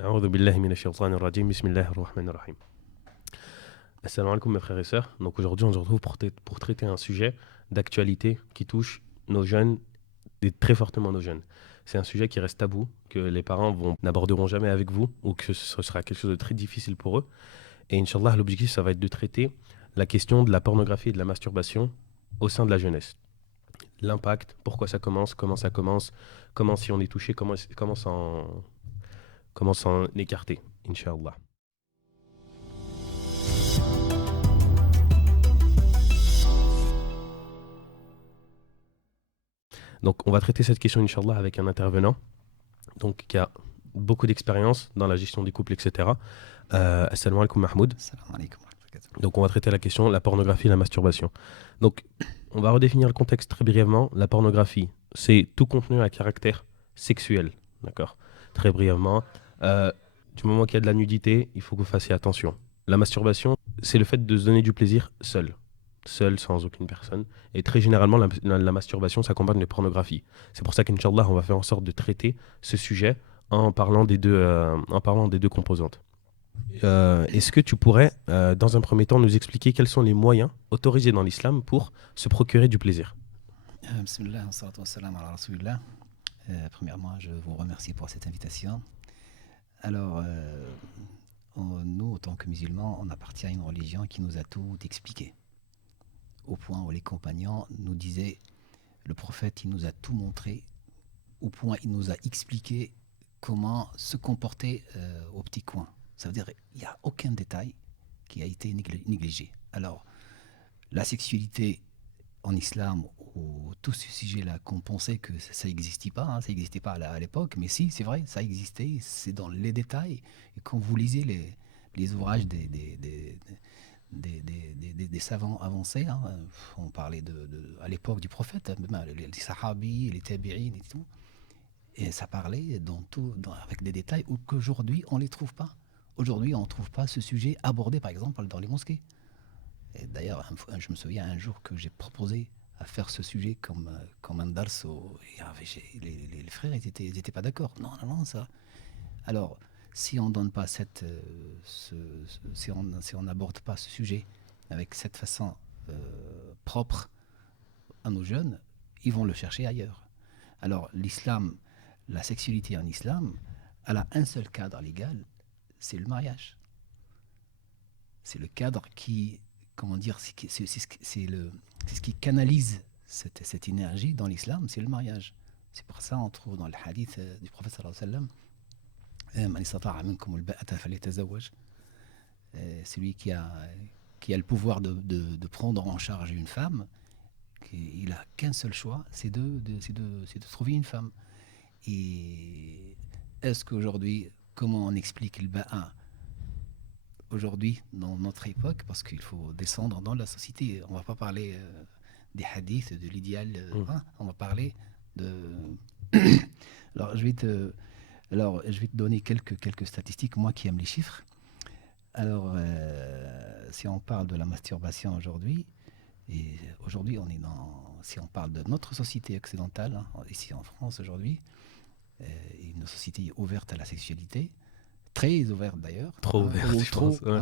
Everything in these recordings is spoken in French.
A'udhu billahi minash shaitanir rajim, bismillahir rahmanir rahim. Assalamu alaikum mes frères et sœurs. Donc aujourd'hui on se retrouve pour traiter un sujet d'actualité qui touche nos jeunes et très fortement nos jeunes. C'est un sujet qui reste tabou, que les parents n'aborderont jamais avec vous ou que ce sera quelque chose de très difficile pour eux. Et Inch'Allah, l'objectif ça va être de traiter la question de la pornographie et de la masturbation au sein de la jeunesse. L'impact, pourquoi ça commence, comment si on est touché, comment s'en écarter, Inch'Allah. Donc, on va traiter cette question, Inch'Allah, avec un intervenant donc, qui a beaucoup d'expérience dans la gestion des couples, etc. Assalamu alaikum, Mahmoud. Salam alaikum. Donc, on va traiter la question, la pornographie et la masturbation. Donc, on va redéfinir le contexte très brièvement. La pornographie, c'est tout contenu à caractère sexuel. D'accord. Très brièvement. Du moment qu'il y a de la nudité, il faut que vous fassiez attention. La masturbation, c'est le fait de se donner du plaisir seul, sans aucune personne. Et très généralement, la masturbation s'accompagne de pornographie. C'est pour ça qu'Inch'Allah, on va faire en sorte de traiter ce sujet en parlant des deux composantes. Est-ce que tu pourrais, dans un premier temps, nous expliquer quels sont les moyens autorisés dans l'islam pour se procurer du plaisir? Bismillah, wa salatu wa salam ala rasulillah. Premièrement, je vous remercie pour cette invitation. Alors, nous, en tant que musulmans, on appartient à une religion qui nous a tout expliqué. Au point où les compagnons nous disaient, le prophète, il nous a tout montré, au point il nous a expliqué comment se comporter au petit coin. Ça veut dire qu'il n'y a aucun détail qui a été négligé. Alors, la sexualité en islam, ou tout ce sujet-là, qu'on pensait que ça n'existait pas, ça n'existait pas à l'époque, mais si, c'est vrai, ça existait, c'est dans les détails. Et quand vous lisez les ouvrages des savants avancés, on parlait à l'époque du prophète, les sahabis, les tabi'in et tout, et ça parlait avec des détails qu'aujourd'hui on ne les trouve pas. Aujourd'hui, on ne trouve pas ce sujet abordé, par exemple, dans les mosquées. Et d'ailleurs, je me souviens un jour que j'ai proposé à faire ce sujet comme un dars. Les frères, ils n'étaient pas d'accord. Non, ça. Alors, si on donne pas si on n'aborde pas ce sujet avec cette façon propre à nos jeunes, ils vont le chercher ailleurs. Alors, l'islam, la sexualité en islam, elle a un seul cadre légal, c'est le mariage. C'est le cadre qui, comment dire, c'est ce qui canalise cette énergie dans l'islam, c'est le mariage. C'est pour ça qu'on trouve dans le hadith du prophète sallallahu alayhi wa sallam, celui qui a le pouvoir de prendre en charge une femme, il n'a qu'un seul choix, c'est de trouver une femme. Et est-ce qu'aujourd'hui, comment on explique le ba'a aujourd'hui, dans notre époque, parce qu'il faut descendre dans la société. On ne va pas parler des hadiths, de l'idéal, on va parler de... Alors, je vais te donner quelques statistiques, moi qui aime les chiffres. Alors, si on parle de la masturbation aujourd'hui, et aujourd'hui, si on parle de notre société occidentale, ici en France aujourd'hui, une société ouverte à la sexualité, très ouverte d'ailleurs. Trop ouverte, je pense. Ouais.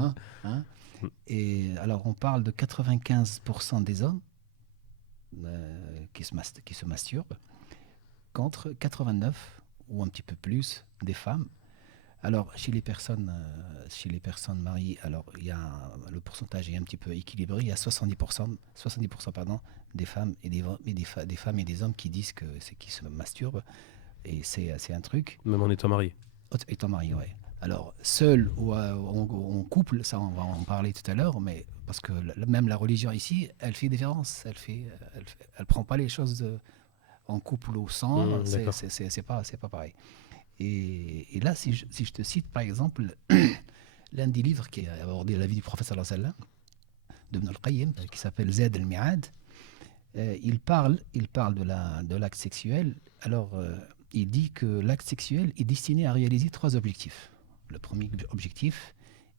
Et alors, on parle de 95% des hommes qui se masturbent, contre 89 ou un petit peu plus des femmes. Alors, chez les personnes mariées, alors le pourcentage est un petit peu équilibré. Il y a 70% des femmes et des femmes et des hommes qui disent qui se masturbent. Et c'est un truc. Même en étant marié. Étant marié, oui. Alors, seul ou en couple, ça on va en parler tout à l'heure, mais parce que même la religion ici, elle fait différence. Elle prend pas les choses en couple ou sans. C'est pas pareil. Et là, si je te cite par exemple l'un des livres qui a abordé la vie du prophète sallallahu alayhi wa sallam, d'Ibn al-Qayyim, qui s'appelle Zad al-Mi'ad, il parle de l'acte sexuel. Alors, il dit que l'acte sexuel est destiné à réaliser 3 objectifs. Le premier objectif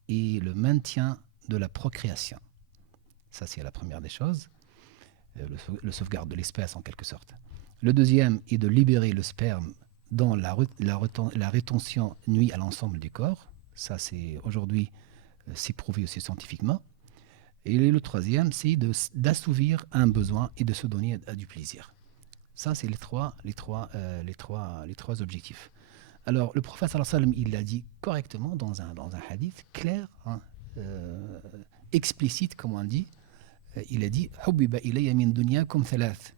est le maintien de la procréation. Ça, c'est la première des choses. Le sauvegarde de l'espèce, en quelque sorte. Le deuxième est de libérer le sperme dont la rétention nuit à l'ensemble du corps. Ça, c'est aujourd'hui, c'est prouvé aussi scientifiquement. Et le troisième, c'est d'assouvir un besoin et de se donner du plaisir. Ça, c'est les trois objectifs. Alors, le prophète sallallahu alayhi wa sallam, il l'a dit correctement dans un hadith clair, hein, euh, explicite, comme on dit. Il a dit حُبِّبَ إِلَيَّ مِنْ دُنْيَاكُمْ ثَلَاث.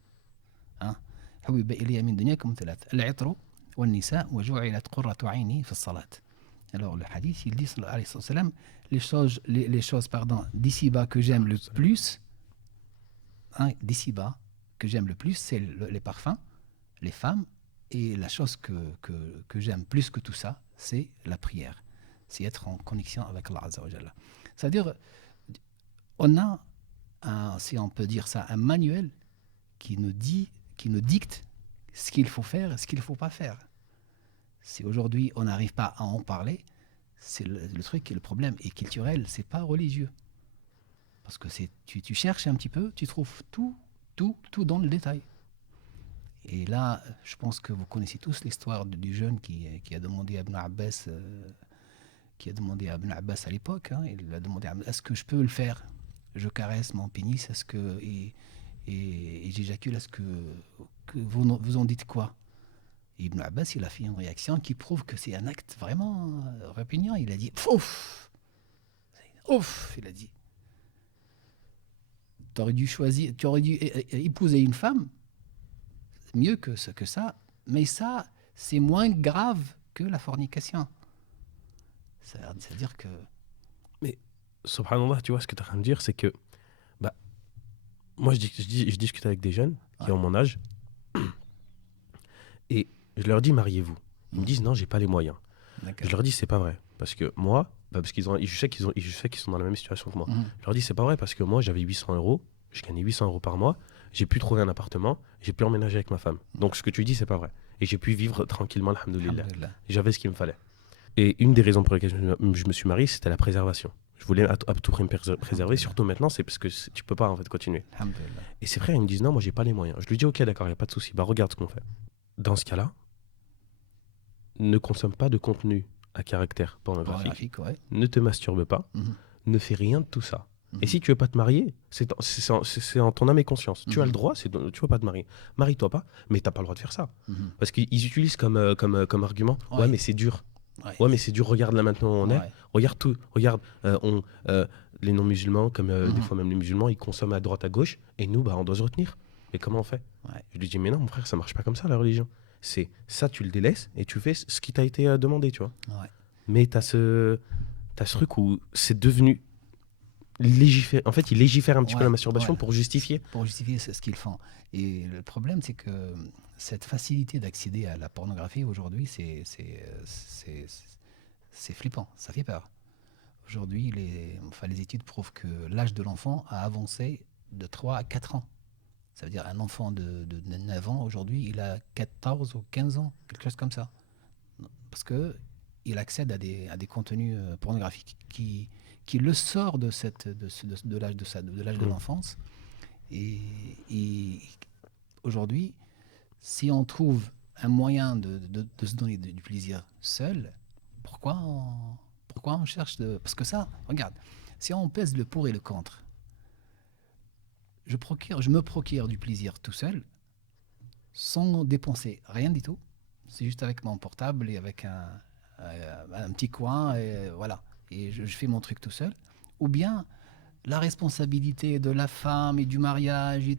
حُبِّبَ إِلَيَّ مِنْ دُنْيَاكُمْ ثَلَاث الْعِطْرُ وَالنِّسَاءُ وَجُعِلَتْ قُرَّةُ عَيْنِي فِي الصَّلَاةِ. Alors, le hadith, il dit sallallahu alayhi wa sallam, les choses d'ici-bas que j'aime le plus, hein, d'ici-bas que j'aime le plus, c'est les parfums, les femmes, et la chose que j'aime plus que tout ça, c'est la prière. C'est être en connexion avec Allah Azza wa Jalla. C'est-à-dire, on a, si on peut dire ça, un manuel qui nous dicte ce qu'il faut faire et ce qu'il ne faut pas faire. Si aujourd'hui on n'arrive pas à en parler, c'est le truc qui est le problème. Et culturel, c'est pas religieux. Parce que tu cherches un petit peu, tu trouves tout dans le détail. Et là, je pense que vous connaissez tous l'histoire du jeune qui a demandé à Ibn Abbas, à l'époque, hein, il a demandé est-ce que je peux le faire? Je caresse mon pénis, est-ce que et j'éjacule, est-ce que vous en dites quoi? Et Ibn Abbas, il a fait une réaction qui prouve que c'est un acte vraiment répugnant. Il a dit ouf, il a dit. Tu aurais dû épouser une femme, mieux que ça, mais ça, c'est moins grave que la fornication. C'est-à-dire que... Mais, subhanallah, tu vois, ce que tu es en train de dire, c'est que bah, moi, je discute avec des jeunes qui ont mon âge et je leur dis mariez-vous. Ils me disent non, j'ai pas les moyens. D'accord. Je leur dis c'est pas vrai. Parce que moi, parce je sais qu'ils sont dans la même situation que moi. Je leur dis c'est pas vrai parce que moi, j'avais 800 euros, je gagnais 800 euros par mois, j'ai pu trouver un appartement, j'ai pu emménager avec ma femme. Donc ce que tu dis, c'est pas vrai. Et j'ai pu vivre tranquillement, alhamdoulilah. J'avais ce qu'il me fallait. Et une des raisons pour lesquelles je me suis marié, c'était la préservation. Je voulais à tout prix me préserver, surtout maintenant, c'est parce que tu peux pas en fait continuer. Et ces frères, ils me disent non, moi j'ai pas les moyens. Je lui dis ok, d'accord, il n'y a pas de souci, bah regarde ce qu'on fait. Dans ce cas-là, ne consomme pas de contenu à caractère pornographique, ne te masturbe pas, ne fais rien de tout ça. Et si tu veux pas te marier, c'est en ton âme et conscience. Tu as le droit, tu veux pas te marier. Marie-toi pas, mais t'as pas le droit de faire ça. Parce qu'ils utilisent comme argument, ouais mais c'est dur. Ouais mais c'est dur, regarde là maintenant où on est. Regarde tout, regarde, les non-musulmans, comme des fois même les musulmans, ils consomment à droite à gauche, et nous, bah, on doit se retenir. Et comment on fait? Je lui dis, mais non mon frère, ça marche pas comme ça la religion. C'est ça, tu le délaisses et tu fais ce qui t'a été demandé, tu vois. Mais t'as ce truc où c'est devenu en fait, ils légifèrent un petit peu la masturbation pour justifier. Pour justifier ce qu'ils font. Et le problème, c'est que cette facilité d'accéder à la pornographie aujourd'hui, c'est flippant, ça fait peur. Aujourd'hui, les études prouvent que l'âge de l'enfant a avancé de 3 à 4 ans. Ça veut dire un enfant de 9 ans, aujourd'hui, il a 14 ou 15 ans, quelque chose comme ça. Parce qu'il accède à des contenus pornographiques qui le sort de l'âge de l'enfance. Et aujourd'hui, si on trouve un moyen de se donner du plaisir seul, pourquoi on cherche Parce que ça, regarde, si on pèse le pour et le contre, je me procure du plaisir tout seul, sans dépenser rien du tout. C'est juste avec mon portable et avec un petit coin, et voilà. Et je fais mon truc tout seul. Ou bien la responsabilité de la femme et du mariage et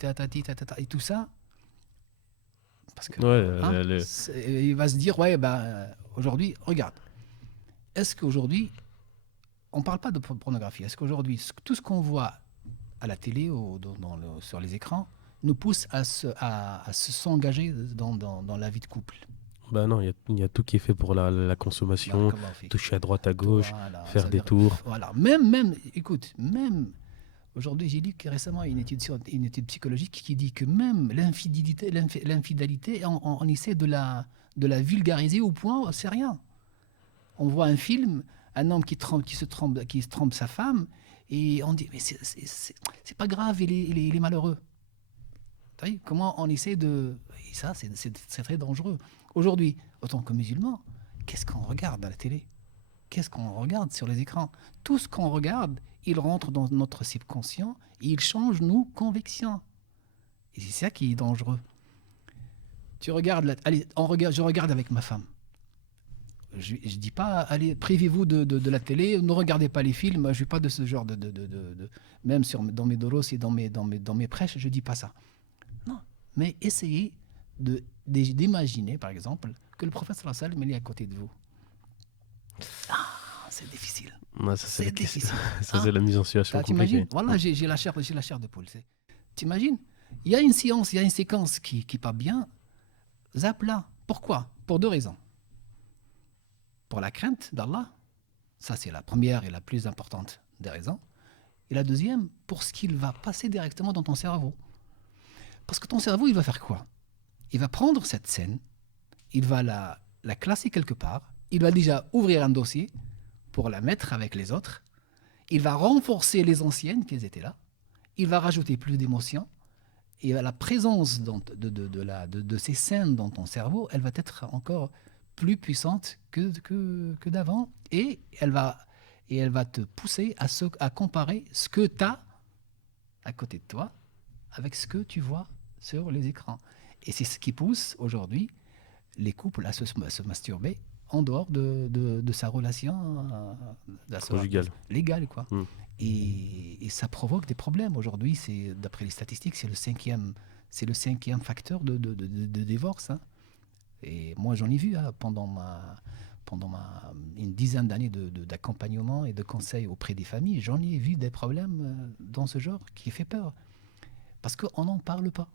tout ça. Parce que il va se dire, aujourd'hui, regarde. Est-ce qu'aujourd'hui, on ne parle pas de pornographie. Est-ce qu'aujourd'hui, tout ce qu'on voit à la télé ou sur les écrans nous pousse à s'engager dans la vie de couple? Ben non, il y a tout qui est fait pour la consommation, toucher à droite, à gauche, faire des tours. Voilà, écoute, aujourd'hui, j'ai lu récemment une étude psychologique qui dit que même l'infidélité, on essaie de la vulgariser au point, c'est rien. On voit un film, un homme qui trompe sa femme, et on dit, mais c'est pas grave, il est malheureux. Comment on essaie de... Et ça, c'est très dangereux. Aujourd'hui, autant que musulmans, qu'est-ce qu'on regarde à la télé? Qu'est-ce qu'on regarde sur les écrans? Tout ce qu'on regarde, il rentre dans notre subconscient et il change nos convictions. Et c'est ça qui est dangereux. Tu regardes, allez, je regarde avec ma femme. Je ne dis pas, allez, privez-vous de la télé, ne regardez pas les films, je ne suis pas de ce genre même dans mes doros et dans mes prêches, je ne dis pas ça. Non, mais essayez d'imaginer, par exemple, que le prophète sallallahu alayhi wa sallam, il est à côté de vous. Ah, c'est difficile. Ouais, ça, C'est difficile. Ça, c'est la mise en situation compliquée. T'imagines? Voilà, j'ai la chair de poule. T'imagines? Il y a une séance, il y a une séquence qui pas bien. Zappe-la. Pourquoi? Pour deux raisons. Pour la crainte d'Allah, ça c'est la première et la plus importante des raisons. Et la deuxième, pour ce qu'il va passer directement dans ton cerveau. Parce que ton cerveau, il va faire quoi? Il va prendre cette scène, il va la classer quelque part, il va déjà ouvrir un dossier pour la mettre avec les autres, il va renforcer les anciennes qui étaient là, il va rajouter plus d'émotions, et la présence de ces scènes dans ton cerveau, elle va être encore plus puissante que d'avant, et elle va te pousser à comparer ce que tu as à côté de toi avec ce que tu vois sur les écrans. Et c'est ce qui pousse aujourd'hui les couples à se masturber en dehors de sa relation conjugale, légale, quoi. Et ça provoque des problèmes. Aujourd'hui, d'après les statistiques, c'est le cinquième facteur de divorce. Hein. Et moi, j'en ai vu pendant une dizaine d'années d'accompagnement et de conseils auprès des familles. J'en ai vu des problèmes dans ce genre qui fait peur. Parce qu'on n'en parle pas.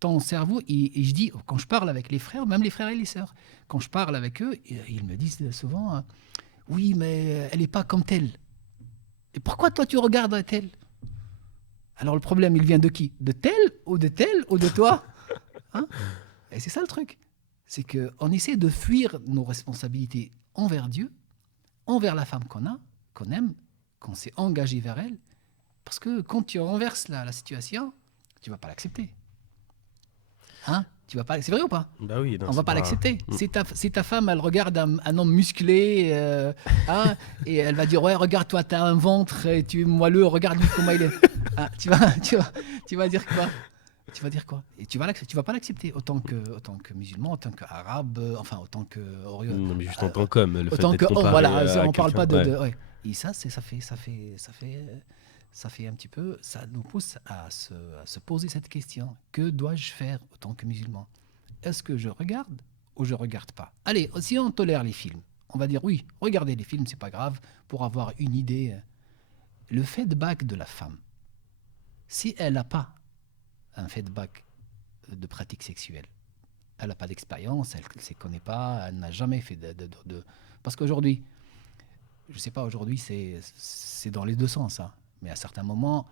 Ton cerveau, et je dis, quand je parle avec les frères, même les frères et les sœurs, quand je parle avec eux, ils me disent souvent, oui, mais elle n'est pas comme telle. Et pourquoi toi tu regardes telle? Alors le problème, il vient de qui? De telle ou de toi? Hein? Et c'est ça le truc. C'est qu'on essaie de fuir nos responsabilités envers Dieu, envers la femme qu'on aime, qu'on s'est engagé vers elle. Parce que quand tu renverses la situation, tu ne vas pas l'accepter. Hein? C'est vrai ou pas? Bah oui, non, on va pas l'accepter. Si ta femme, elle regarde un homme musclé, et elle va dire, ouais, regarde, toi, tu as un ventre, et tu es moelleux, regarde-lui comment il est. Tu vas dire quoi? Tu vas dire quoi? Et tu vas pas l'accepter autant que musulman, autant qu'arabe, enfin autant que non, mais juste en tant qu'homme, le autant fait que d'être comparé voilà, à on parle pas quelqu'un, ouais. ouais. Et ça fait un petit peu, ça nous pousse à se poser cette question. Que dois-je faire autant que musulman? Est-ce que je regarde ou je regarde pas? Allez, si on tolère les films, on va dire oui, regardez les films, c'est pas grave, pour avoir une idée. Le feedback de la femme, si elle n'a pas un feedback de pratique sexuelle, elle n'a pas d'expérience, elle ne se connaît pas, elle n'a jamais fait de... Parce qu'aujourd'hui, je sais pas, aujourd'hui c'est dans les deux sens, hein. Mais à certains moments,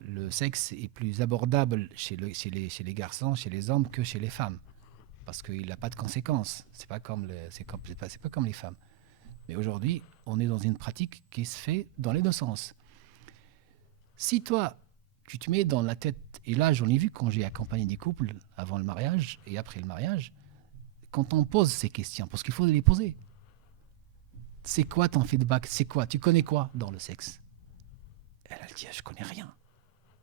le sexe est plus abordable chez les garçons, chez les hommes que chez les femmes. Parce qu'il n'a pas de conséquences. C'est pas comme les femmes. Mais aujourd'hui, on est dans une pratique qui se fait dans les deux sens. Si toi, tu te mets dans la tête, et là j'en ai vu quand j'ai accompagné des couples avant le mariage et après le mariage, quand on pose ces questions, parce qu'il faut les poser. C'est quoi ton feedback? C'est quoi? Tu connais quoi dans le sexe? Elle dit, je connais rien.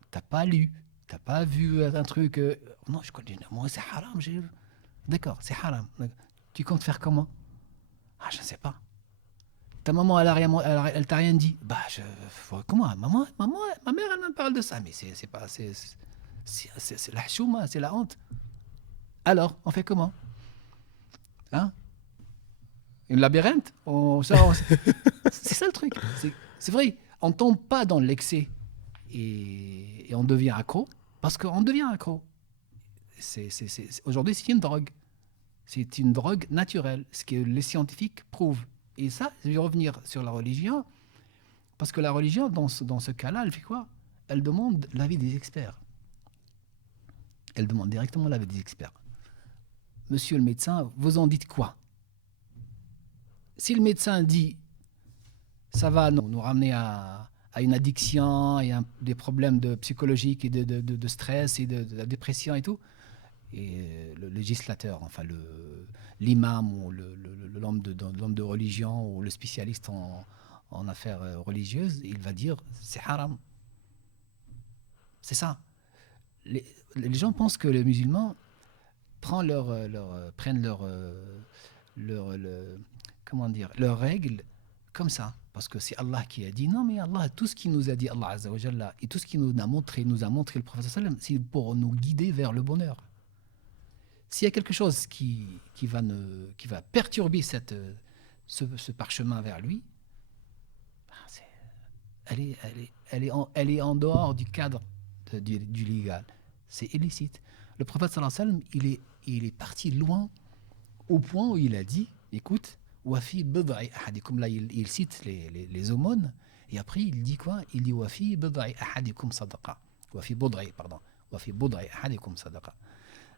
T'as pas lu, t'as pas vu un truc. Non, je connais. Moi, c'est haram. D'accord, c'est haram. Tu comptes faire comment? Ah, je ne sais pas. Ta maman, elle t'a rien dit? Bah, comment? Ma mère, elle me parle de ça, mais c'est pas, c'est la chouma, c'est la honte. Alors, on fait comment? Hein? Une labyrinthe? C'est ça le truc. C'est vrai. On ne tombe pas dans l'excès et on devient accro parce qu'on devient accro. Aujourd'hui, c'est une drogue. C'est une drogue naturelle, ce que les scientifiques prouvent. Et ça, je vais revenir sur la religion, parce que la religion, dans ce cas-là, elle fait quoi? Elle demande l'avis des experts. Elle demande directement l'avis des experts. Monsieur le médecin, vous en dites quoi? Si le médecin dit ça va nous ramener à une addiction et des problèmes psychologiques et de stress et de la dépression et tout, le législateur, enfin l'imam ou l'homme de religion ou le spécialiste en affaires religieuses, il va dire c'est haram. C'est ça. Les gens pensent que les musulmans prennent leurs règles comme ça. Parce que c'est Allah qui a dit. Non, mais Allah, tout ce qu'il nous a dit, Allah Azza wa Jalla, et tout ce qu'il nous a montré le prophète sallam, c'est pour nous guider vers le bonheur. S'il y a quelque chose qui va perturber ce parchemin vers lui, elle est en dehors du cadre du légal. C'est illicite. Le prophète sallallahu alayhi wa sallam, il est parti loin au point où il a dit, écoute, Wafi bid'i ahadikum, là il cite les aumônes, et après il dit quoi? Il dit Wafi bid'i ahadikum sadaqa. Wafi bid'i ahadikum sadaqa.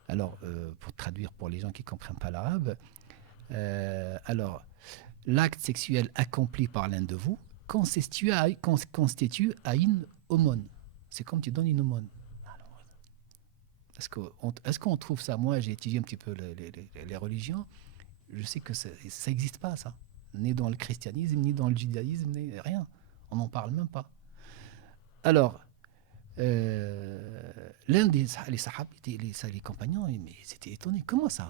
Alors, pour traduire pour les gens qui ne comprennent pas l'arabe, alors, l'acte sexuel accompli par l'un de vous constitue à une aumône. C'est comme tu donnes une aumône. Alors, est-ce qu'on trouve ça? Moi, j'ai étudié un petit peu les religions. Je sais que ça n'existe pas, ça. Ni dans le christianisme, ni dans le judaïsme, ni rien. On n'en parle même pas. Alors, l'un des sahab, les compagnons, mais c'était étonné. Comment ça?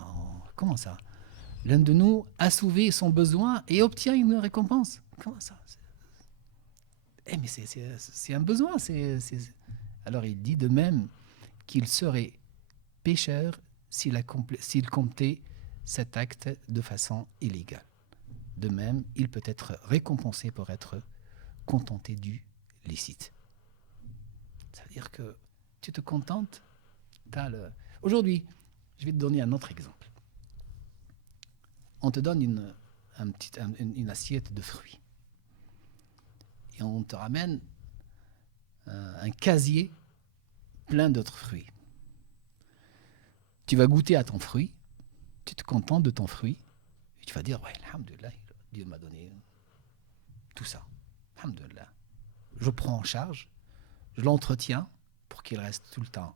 L'un de nous a assouvi son besoin et obtient une récompense. Comment ça? Mais c'est un besoin. Alors il dit de même qu'il serait pécheur s'il comptait cet acte de façon illégale. De même, il peut être récompensé pour être contenté du licite. Ça veut dire que tu te contentes. Aujourd'hui, je vais te donner un autre exemple. On te donne une assiette de fruits. Et on te ramène un casier plein d'autres fruits. Tu vas goûter à ton fruit. Tu te contentes de ton fruit, et tu vas dire, ouais, alhamdoulilah, Dieu m'a donné tout ça. Alhamdoulilah. Je prends en charge, je l'entretiens pour qu'il reste tout le temps.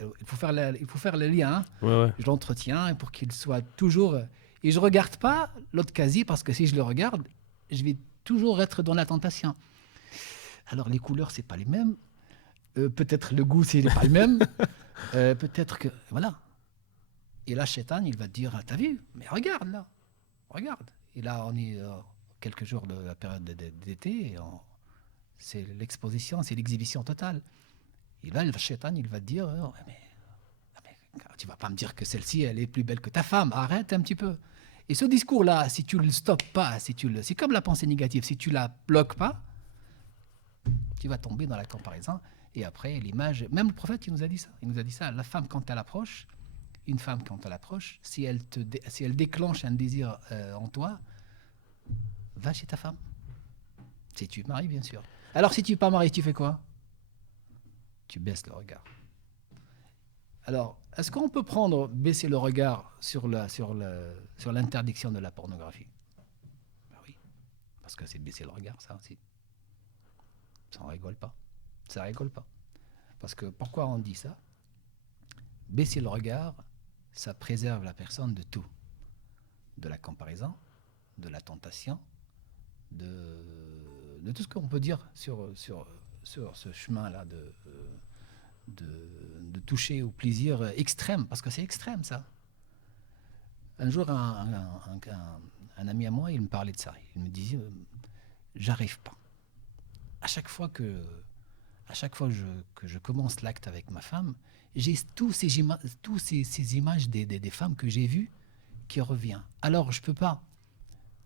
Il faut faire le lien. Hein. Ouais. Je l'entretiens pour qu'il soit toujours... Et je ne regarde pas l'autre casier, parce que si je le regarde, je vais toujours être dans la tentation. Alors, les couleurs, ce n'est pas les mêmes. Peut-être le goût, ce n'est pas le même. Peut-être que... Voilà. Et là, Shaitan, il va te dire, t'as vu? Mais regarde là, regarde. Et là, on est quelques jours de la période d'été, c'est l'exposition, c'est l'exhibition totale. Et là, le Shaitan, il va te dire, mais tu vas pas me dire que celle-ci, elle est plus belle que ta femme. Arrête un petit peu. Et ce discours-là, si tu le stoppes pas, c'est comme la pensée négative, si tu la bloques pas, tu vas tomber dans la comparaison. Et après, l'image, même le prophète, il nous a dit ça. La femme, quand elle approche, une femme, quand elle approche, si elle déclenche un désir en toi, va chez ta femme. Si tu es marié, bien sûr. Alors, si tu n'es pas marié, tu fais quoi? Tu baisses le regard. Alors, est-ce qu'on peut baisser le regard sur l'interdiction de la pornographie? Ben oui, parce que c'est baisser le regard, ça aussi. Ça ne rigole pas. Ça rigole pas. Parce que pourquoi on dit ça? Baisser le regard, ça préserve la personne de tout. De la comparaison, de la tentation, de tout ce qu'on peut dire sur ce chemin-là de toucher au plaisir extrême, parce que c'est extrême, ça. Un jour, un ami à moi, il me parlait de ça. Il me disait, j'arrive pas. À chaque fois que je commence l'acte avec ma femme, j'ai tous ces images des femmes que j'ai vues qui reviennent. Alors, je ne peux pas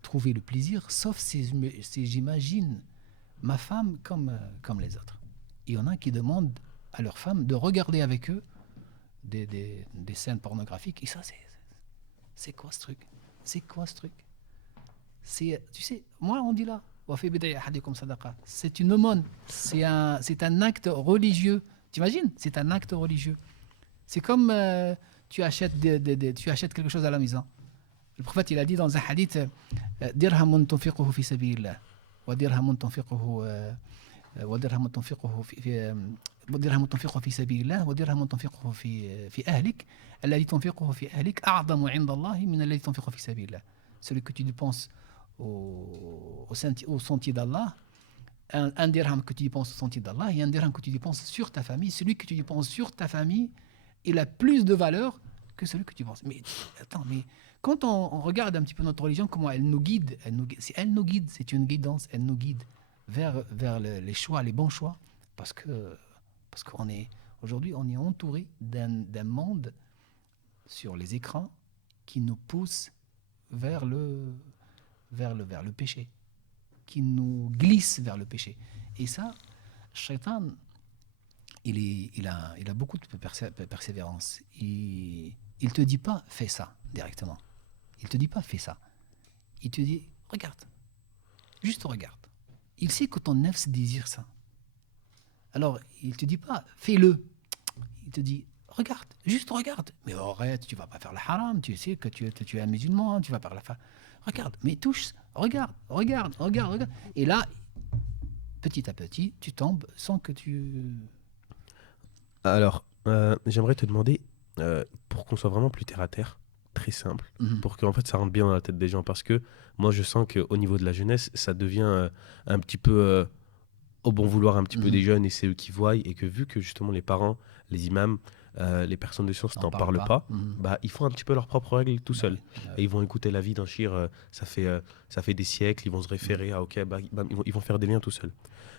trouver le plaisir, sauf si j'imagine ma femme comme les autres. Il y en a qui demandent à leur femme de regarder avec eux des scènes pornographiques. Et ça, c'est quoi ce truc? C'est quoi ce truc? Tu sais, moi, on dit là, c'est une aumône, c'est un acte religieux. T'imagines? C'est un acte religieux. C'est comme tu achètes quelque chose à la maison. Le prophète, il a dit dans un hadith, dirhamun tunfiquhu fi sabilillah wa dirhamun tunfiquhu ودرهم تنفقه في سبيل الله ودرهم تنفقه في أهلك الذي تنفقه في أهلك أعظم عند الله من الذي تنفقه في سبيل الله. Celui que tu dépenses au sentier d'Allah, un dirham que tu dépenses au sentier d'Allah et un dirham que tu dépenses sur ta famille, celui que tu dépenses sur ta famille, il a plus de valeur que celui que tu penses. Mais attends, mais quand on regarde un petit peu notre religion, comment elle nous guide, c'est une guidance, elle nous guide vers les choix, les bons choix, parce qu'on est aujourd'hui, on est entouré d'un monde sur les écrans qui nous pousse vers le péché, qui nous glisse vers le péché. Et ça, Shaitan, il a beaucoup de persévérance. Il te dit pas fais ça directement. Il te dit pas fais ça. Il te dit regarde, juste regarde. Il sait que ton nefs désire ça. Alors il te dit pas fais-le. Il te dit regarde, juste regarde. Mais arrête, tu vas pas faire le haram. Tu sais que tu es un musulman, tu vas pas la faire. Regarde, mais touche, regarde. Et là, petit à petit, tu tombes sans que tu... Alors, j'aimerais te demander, pour qu'on soit vraiment plus terre à terre, très simple, pour qu'en fait ça rentre bien dans la tête des gens, parce que moi je sens qu'au niveau de la jeunesse, ça devient un petit peu au bon vouloir un petit peu des jeunes, et c'est eux qui voient, et que vu que justement les parents, les imams, les personnes de science n'en parlent pas, bah, ils font un petit peu leurs propres règles tout seuls. Et ils vont écouter l'avis d'un shir, ça fait des siècles, ils vont se référer à ok, bah, ils vont faire des liens tout seuls.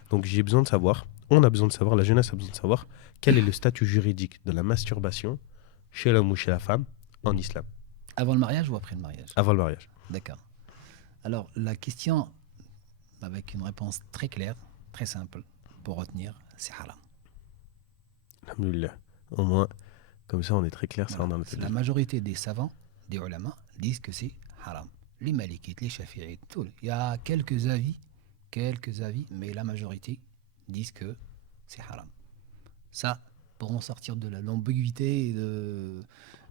Donc j'ai besoin de savoir, on a besoin de savoir, la jeunesse a besoin de savoir quel est le statut juridique de la masturbation chez l'homme ou chez la femme en islam. Avant le mariage ou après le mariage? Avant le mariage. D'accord. Alors la question, avec une réponse très claire, très simple pour retenir, c'est haram. Alhamdoulilah. Au moins, comme ça on est très clair, ça rentre dans notre tête. tête. La majorité des savants, des ulama, disent que c'est haram. Les malikites, les shafi'ites, tout. Il y a quelques avis, mais la majorité disent que c'est haram. Ça, pour en sortir de l'ambiguïté, de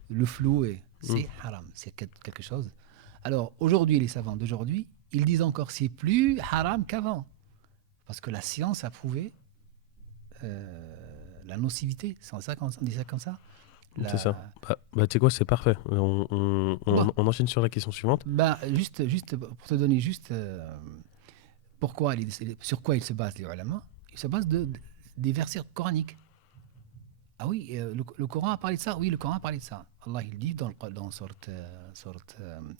le flou, c'est haram, c'est quelque chose. Alors aujourd'hui, les savants d'aujourd'hui, ils disent encore c'est plus haram qu'avant, parce que la science a prouvé la nocivité. C'est ça qu'on dit ça comme ça. C'est ça. Bah tu sais quoi, c'est parfait. On enchaîne sur la question suivante. Juste pour te donner sur quoi ils se basent les ulama. Ils se basent des versets coraniques. Ah oui, le Coran a parlé de ça. Oui, le Coran a parlé de ça. Allah il dit dans sourate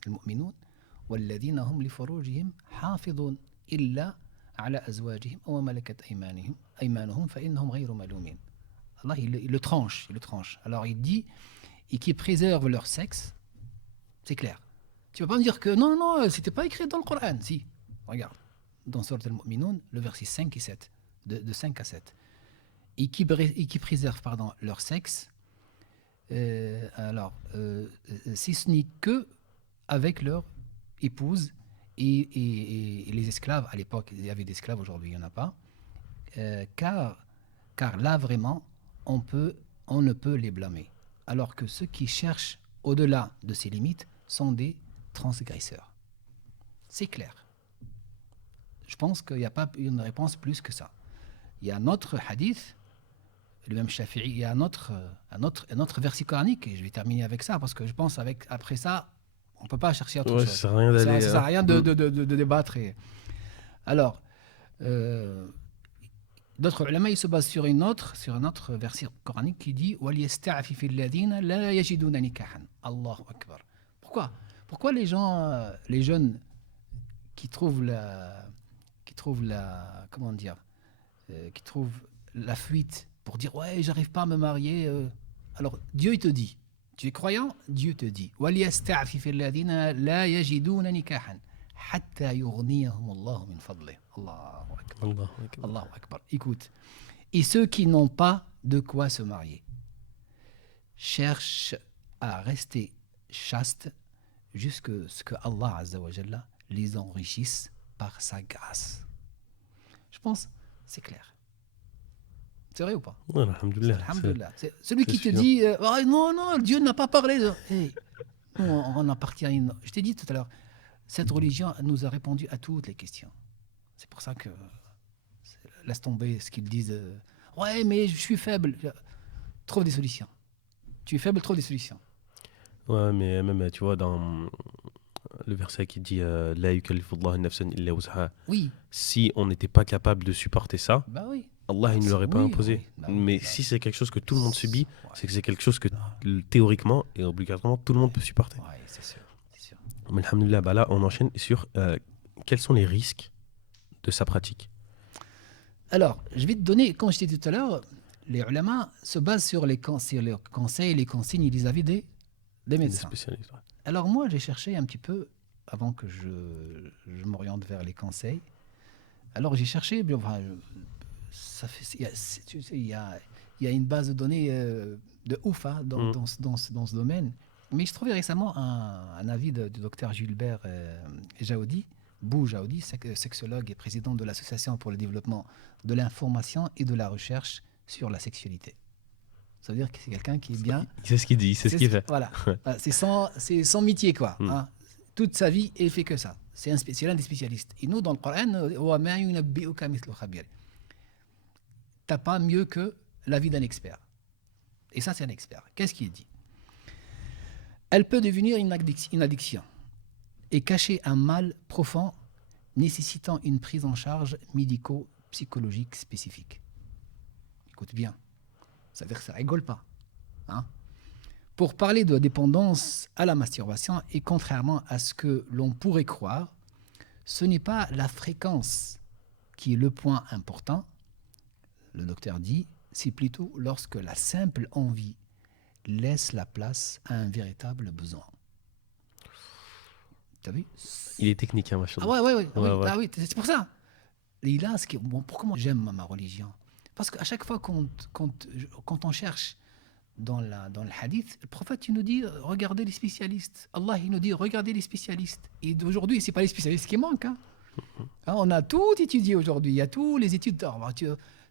Al-Mu'minun وَالَّذِينَ هُمْ لِفُرُوجِهِمْ حَافِظُونَ إِلَّا على أزواجهم أو ملكت أيمانهم فإنهم غير ملومين. Allah il le tranche. Alors il dit et qui préservent leur sexe, c'est clair. Tu vas pas me dire que non, c'était pas écrit dans le Coran. Si, regarde, dans Sourate Al-Mu'minun, le verset 5 et 7, de 5 à 7. Et qui préservent leur sexe, si ce n'est que avec leur épouse et les esclaves. À l'époque, il y avait des esclaves, aujourd'hui il n'y en a pas. Car là, vraiment, on ne peut les blâmer. Alors que ceux qui cherchent au-delà de ces limites sont des transgresseurs. C'est clair. Je pense qu'il n'y a pas une réponse plus que ça. Il y a un autre hadith, le même Shafi'i, il y a un autre verset coranique, et je vais terminer avec ça, parce que je pense après ça, on ne peut pas chercher autre chose. Ça ne sert à rien de débattre. Alors, d'autres ulama, ils se basent sur un autre verset coranique qui dit وَلْيَسْتَعْفِفِ الَّذِينَ لَا يَجِدُونَ نِكَاحًا. Allahu Akbar. Pourquoi les jeunes qui trouvent la fuite pour dire ouais, j'arrive pas à me marier, alors Dieu il te dit, tu es croyant, Dieu te dit وَلْيَسْتَعْفِفِ الَّذِينَ لَا يَجِدُونَ نِكَاحًا حَتَّى يُغْنِيَهُمُ اللَّهُ مِنْ فَضْلِهِ. Allahu Akbar. Écoute, et ceux qui n'ont pas de quoi se marier cherchent à rester chastes jusqu'à ce que Allah Azza wa Jalla les enrichisse par sa grâce. Je pense, c'est clair. C'est vrai ou pas? Ouais, alhamdoulilah. C'est celui qui te dit non, Dieu n'a pas parlé. Hey, on appartient à une... Je t'ai dit tout à l'heure, cette religion nous a répondu à toutes les questions. C'est pour ça que laisse tomber ce qu'ils disent. Ouais, mais je suis faible. Trouve des solutions. Tu es faible, trouve des solutions. Ouais, mais même, tu vois, dans le verset qui dit La yukallifu Allahu nafsan illa wus'aha, Oui, si on n'était pas capable de supporter ça, bah oui. Allah il ne l'aurait pas Oui, imposé. oui, bah oui, Mais bah si oui. c'est quelque chose que tout le monde subit, Ouais, c'est que c'est quelque chose que non, théoriquement et obligatoirement tout le monde peut supporter. ouais, c'est sûr, c'est sûr. Mais alhamdoulilah, bah là on enchaîne sur quels sont les risques de sa pratique. Alors, je vais te donner, comme je t'ai dit tout à l'heure, les ulama se basent sur sur les conseils, les consignes et les avis des Des médecins. spécialistes. Ouais. Alors moi, j'ai cherché un petit peu, avant que je m'oriente vers les conseils, alors j'ai cherché, bien, enfin, ça fait, tu sais, il y a une base de données de ouf hein, Mm. dans ce domaine. Mais je trouvais récemment un avis du docteur Gilbert Jaoudi, Jaoudi, sexologue et président de l'Association pour le développement de l'information et de la recherche sur la sexualité. Ça veut dire que c'est quelqu'un qui est bien. C'est ce qu'il dit, c'est ce qu'il fait. Voilà. Ouais. Voilà, c'est son métier, quoi. Mm. Hein. Toute sa vie, il fait que ça. C'est l'un des spécialistes. Et nous, dans le Coran, t'as pas mieux que l'avis d'un expert. Et ça, c'est un expert. Qu'est-ce qu'il dit? Elle peut devenir une addiction et cacher un mal profond nécessitant une prise en charge médico-psychologique spécifique. Écoute bien, ça veut dire que ça rigole pas. Hein. Pour parler de dépendance à la masturbation, et contrairement à ce que l'on pourrait croire, ce n'est pas la fréquence qui est le point important. Le docteur dit, c'est plutôt lorsque la simple envie laisse la place à un véritable besoin. T'as vu? Il est technique, hein, Ah machallah. ouais, Ouais, ouais. ah oui, c'est pour ça. Et là, pourquoi moi j'aime ma religion? Parce qu'à chaque fois quand on cherche dans le hadith, le prophète il nous dit regardez les spécialistes. Allah il nous dit regardez les spécialistes. Et d'aujourd'hui, c'est pas les spécialistes qui manquent. Hein. Hein, on a tout étudié aujourd'hui. Il y a tous les études. Alors,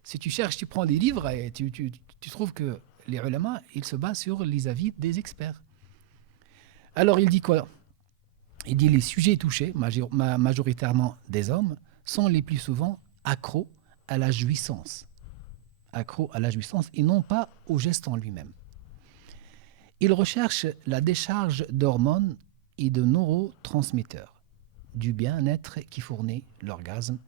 si tu cherches, tu prends des livres et tu trouves que les ulama, ils se basent sur les avis des experts. Alors il dit quoi? Il dit les sujets touchés, majoritairement des hommes, sont les plus souvent accros à la jouissance. Accros à la jouissance et non pas au geste en lui-même. Ils recherchent la décharge d'hormones et de neurotransmetteurs, du bien-être qui fournit l'orgasme.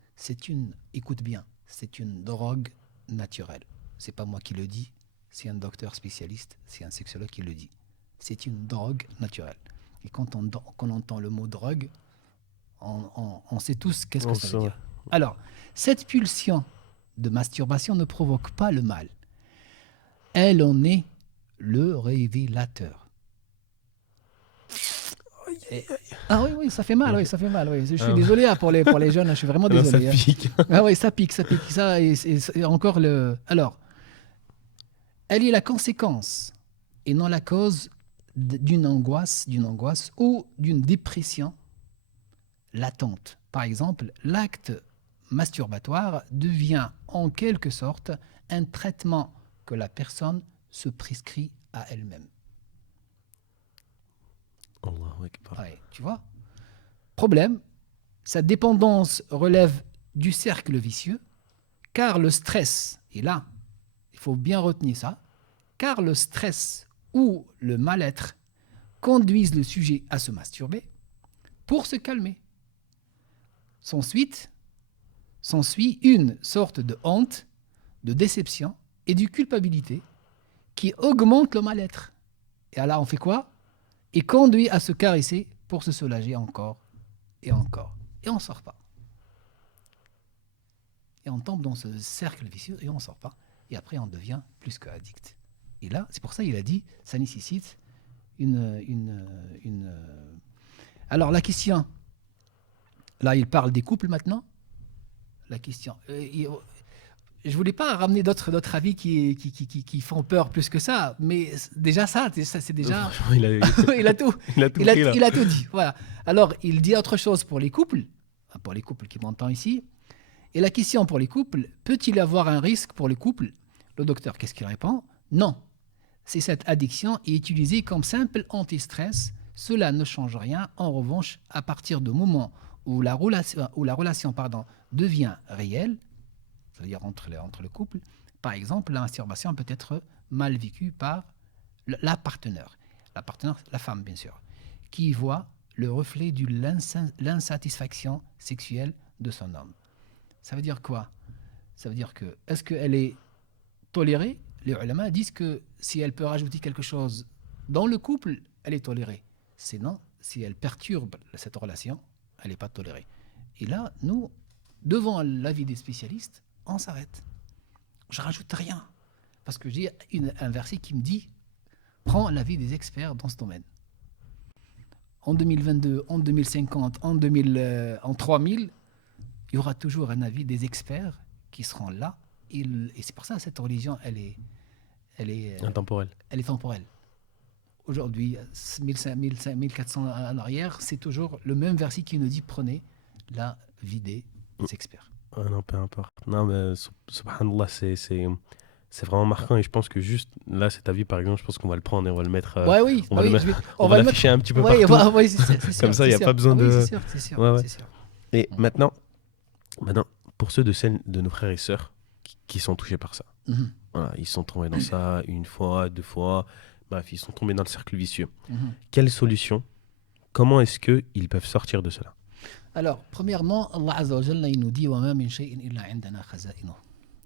Écoute bien, c'est une drogue naturelle. C'est pas moi qui le dis, c'est un docteur spécialiste, c'est un sexologue qui le dit. C'est une drogue naturelle. Et quand on entend le mot drogue, on sait tous qu'est-ce que ça veut dire. Alors, cette pulsion de masturbation ne provoque pas le mal. Elle en est le révélateur. Ah oui, ça fait mal, oui, ça fait mal. Oui. Je suis désolé hein, pour les jeunes, je suis vraiment désolé. Ça pique. Ah oui, ça pique. Ça, et encore le... Alors, elle est la conséquence et non la cause d'une angoisse ou d'une dépression latente. Par exemple, l'acte masturbatoire devient en quelque sorte un traitement que la personne se prescrit à elle-même. Allahu Akbar. Ouais, tu vois? Problème, sa dépendance relève du cercle vicieux, car le stress, et là, il faut bien retenir ça, car le stress ou le mal-être conduisent le sujet à se masturber pour se calmer. S'ensuit une sorte de honte, de déception et de culpabilité qui augmente le mal-être. Et là, on fait quoi? Et conduit à se caresser pour se soulager encore et encore. Et on ne sort pas. Et on tombe dans ce cercle vicieux et on ne sort pas. Et après, on devient plus qu'addict. Et là, c'est pour ça qu'il a dit, ça nécessite une... Alors, la question... Là, il parle des couples maintenant. La question... je voulais pas ramener d'autres avis qui font peur plus que ça, mais déjà ça c'est déjà... il a tout. Il a tout dit. Voilà. Alors, il dit autre chose pour les couples qui m'entendent ici. Et la question pour les couples, peut-il y avoir un risque pour les couples? Le docteur, qu'est-ce qu'il répond? Non. Si cette addiction est utilisée comme simple anti-stress, cela ne change rien. En revanche, à partir du moment où la relation devient réelle, c'est-à-dire entre le couple, Par exemple, la masturbation peut être mal vécue par la partenaire. La partenaire, la femme, bien sûr, qui voit le reflet de l'insatisfaction sexuelle de son homme. Ça veut dire quoi? Ça veut dire que, est-ce qu'elle est tolérée? Les ulama disent que si elle peut rajouter quelque chose dans le couple, elle est tolérée. Sinon, si elle perturbe cette relation, elle n'est pas tolérée. Et là, nous, devant l'avis des spécialistes, on s'arrête. Je rajoute rien. Parce que j'ai un verset qui me dit, prends l'avis des experts dans ce domaine. En 2022, en 2050, en 3000, il y aura toujours un avis des experts qui seront là. Et c'est pour ça que cette religion, elle est Intemporel. elle est temporelle. Aujourd'hui, 1400 en arrière, c'est toujours le même verset qui nous dit prenez la vie des experts. Ah non, peu importe. Non, mais subhanallah, c'est vraiment marquant et je pense que juste là, cet avis, par exemple, je pense qu'on va le prendre et on va le mettre. Ouais, oui, On va le mettre. on On va l'afficher un petit peu ouais, partout. ouais, c'est sûr, Comme ça, il n'y a c'est pas sûr. besoin Ah oui, de. c'est sûr, Ouais, ouais. c'est sûr. Et maintenant, pour ceux de nos frères et sœurs qui sont touchés par ça, Mhm, voilà, ils sont tombés dans ça une fois, deux fois, bref, ils sont tombés dans le cercle vicieux. mhm. Quelle solution? Comment est-ce qu'ils peuvent sortir de cela? Alors, premièrement, Allah Azza wa Jalla, il nous dit وَمَا مِنْ شَيْءٍ إِلَّا عِنْدَنَا خَزَائِنُهُ.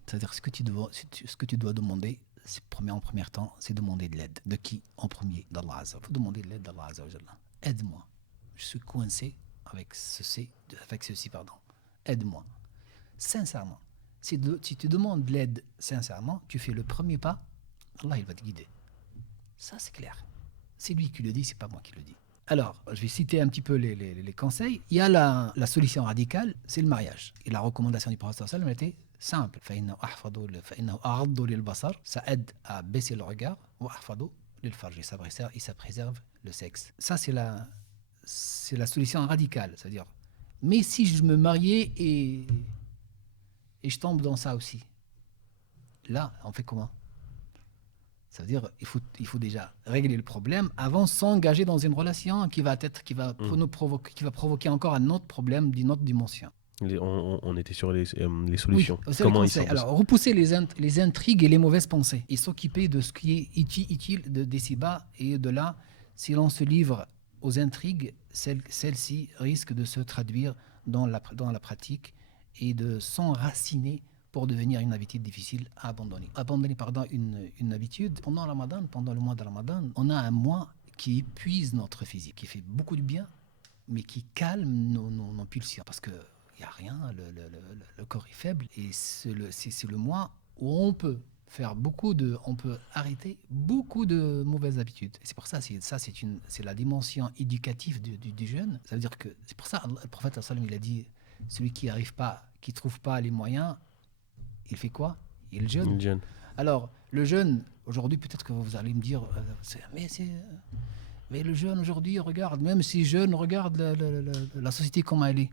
C'est-à-dire ce que tu dois demander, en premier temps, c'est demander de l'aide. De qui en premier? D'Allah Azza. Il faut demander de l'aide d'Allah Azza wa Jalla. Aide-moi. Je suis coincé avec ceci. Aide-moi. Sincèrement. Si tu demandes de l'aide sincèrement, tu fais le premier pas, Allah il va te guider. Ça c'est clair. C'est lui qui le dit, c'est pas moi qui le dis. Alors, je vais citer un petit peu les conseils. Il y a la solution radicale, c'est le mariage. Et la recommandation du prophète sallallahu alayhi wa sallam était simple. فإنه أغض للبصر. Ça aide à baisser le regard. وأحفظ للفرج. Et ça préserve le sexe. Ça c'est la solution radicale. C'est-à-dire, mais si je me mariais et je tombe dans ça aussi, là, on fait comment? Ça veut dire il faut déjà régler le problème avant de s'engager dans une relation qui va provoquer encore un autre problème d'une autre dimension. On était sur les solutions. Oui, c'est Comment le ils conseil. sortent de ça? Alors, repousser les intrigues et les mauvaises pensées et s'occuper de ce qui est utile d'ici-bas, et de là, si l'on se livre aux intrigues, celles-ci risquent de se traduire dans la pratique et de s'enraciner pour devenir une habitude difficile à abandonner. Une habitude. Pendant le mois de Ramadan, on a un mois qui épuise notre physique, qui fait beaucoup de bien, mais qui calme nos pulsions. Parce qu'il n'y a rien, le corps est faible, et c'est le mois où on peut arrêter beaucoup de mauvaises habitudes. Et c'est pour ça, c'est la dimension éducative du jeûne. Ça veut dire que, c'est pour ça, le prophète sallam, il a dit, celui qui trouve pas les moyens, il fait quoi? Il jeûne. Alors, le jeûne, aujourd'hui, peut-être que vous allez me dire, mais le jeûne aujourd'hui, regarde, même si jeûne, regarde la société comment elle est.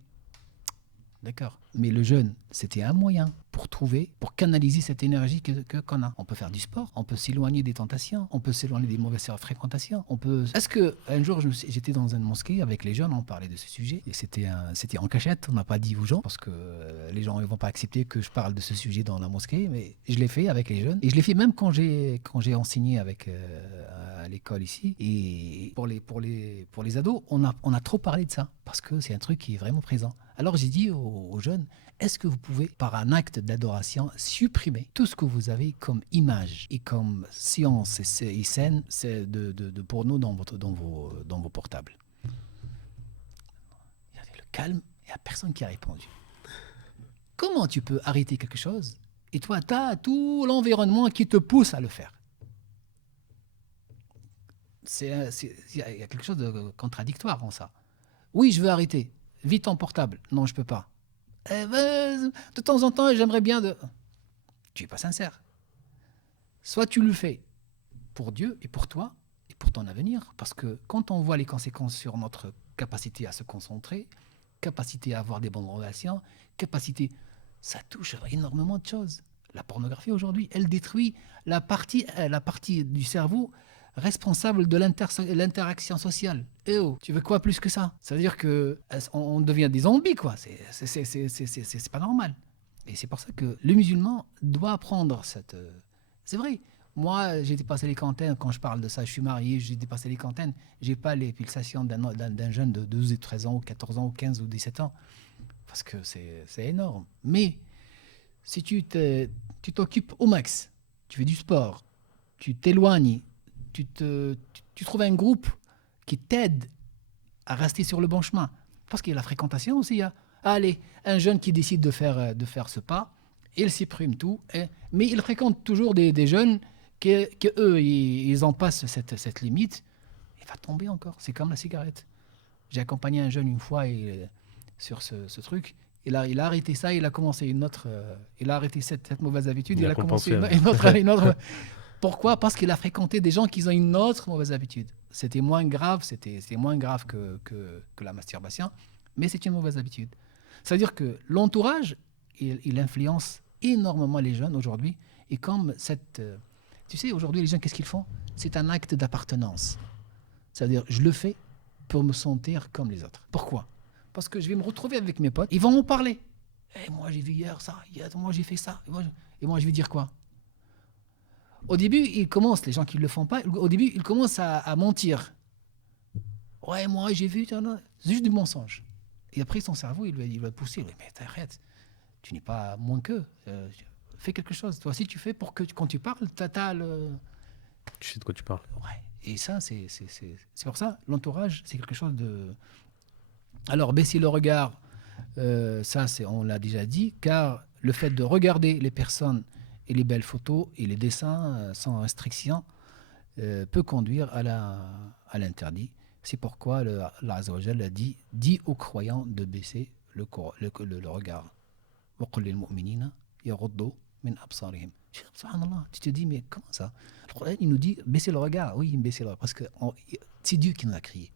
D'accord. Mais le jeûne, c'était un moyen pour canaliser cette énergie qu'on a. On peut faire du sport, on peut s'éloigner des tentations, on peut s'éloigner des mauvaises fréquentations. Est-ce que un jour j'étais dans une mosquée avec les jeunes, on parlait de ce sujet et c'était en cachette, on n'a pas dit aux gens parce que les gens ne vont pas accepter que je parle de ce sujet dans la mosquée, mais je l'ai fait avec les jeunes et je l'ai fait même quand j'ai enseigné à l'école ici, et pour les ados, on a trop parlé de ça parce que c'est un truc qui est vraiment présent. Alors j'ai dit aux jeunes, est-ce que vous pouvez, par un acte d'adoration, supprimer tout ce que vous avez comme image et comme science et scène de porno dans vos portables? Il y avait le calme, il n'y a personne qui a répondu. Comment tu peux arrêter quelque chose et toi, tu as tout l'environnement qui te pousse à le faire? Il y a quelque chose de contradictoire en ça. Oui, je veux arrêter. Vite ton portable. Non, je peux pas. De temps en temps, j'aimerais bien de... Tu es pas sincère. Soit tu le fais pour Dieu et pour toi et pour ton avenir, parce que quand on voit les conséquences sur notre capacité à se concentrer, capacité à avoir des bonnes relations, ça touche énormément de choses. La pornographie aujourd'hui, elle détruit la partie du cerveau responsable de l'interaction sociale. Eh oh, tu veux quoi plus que ça? Ça veut dire que on devient des zombies, quoi. C'est pas normal. Et c'est pour ça que le musulman doit prendre cette... C'est vrai, moi, j'ai dépassé les quarantaines, quand je parle de ça, je suis marié, j'ai dépassé les quarantaines, j'ai pas les pulsations d'un jeune de 12 et 13 ans, ou 14 ans, ou 15 ou 17 ans, parce que c'est énorme. Mais si tu t'occupes au max, tu fais du sport, tu t'éloignes, tu trouves un groupe qui t'aide à rester sur le bon chemin. Parce qu'il y a la fréquentation aussi. Il y a, allez, un jeune qui décide de faire ce pas, il supprime tout, mais il fréquente toujours des jeunes qui, eux, ils en passent cette limite. Il va tomber encore. C'est comme la cigarette. J'ai accompagné un jeune une fois sur ce truc. Il a arrêté ça, il a commencé une autre. Il a arrêté cette mauvaise habitude, il a commencé une autre. Pourquoi? Parce qu'il a fréquenté des gens qui ont une autre mauvaise habitude. C'était moins grave, c'était moins grave que la masturbation, mais c'est une mauvaise habitude. C'est-à-dire que l'entourage, il influence énormément les jeunes aujourd'hui. Et comme tu sais, aujourd'hui, les jeunes, qu'est-ce qu'ils font? C'est un acte d'appartenance. C'est-à-dire, je le fais pour me sentir comme les autres. Pourquoi? Parce que je vais me retrouver avec mes potes, ils vont m'en parler. Moi, j'ai vu hier ça, moi, j'ai fait ça. Et moi, je vais dire quoi? Au début, ils commencent, les gens qui ne le font pas, au début, ils commencent à mentir. Ouais, moi, j'ai vu, c'est juste du mensonge. Et après, son cerveau, il va pousser. Mais t'arrête, tu n'es pas moins qu'eux. Fais quelque chose. Toi aussi, tu fais pour que quand tu parles, t'as le... Tu sais de quoi tu parles. Ouais. Et ça, c'est pour ça, l'entourage, c'est quelque chose de... Alors, baisser le regard, ça, on l'a déjà dit, car le fait de regarder les personnes et les belles photos et les dessins sans restriction peut conduire à l'interdit. C'est pourquoi Allah Azza wa Jalla dit aux croyants de baisser le regard. وَقُلْ لِلْمُؤْمِنِينَ يَغُضُّوا مِنْ أَبْصَارِهِمْ. Subhanallah, tu te dis, mais comment ça? Le Coran, il nous dit, baisser le regard. Oui, baisser le regard, parce que c'est Dieu qui nous a créés.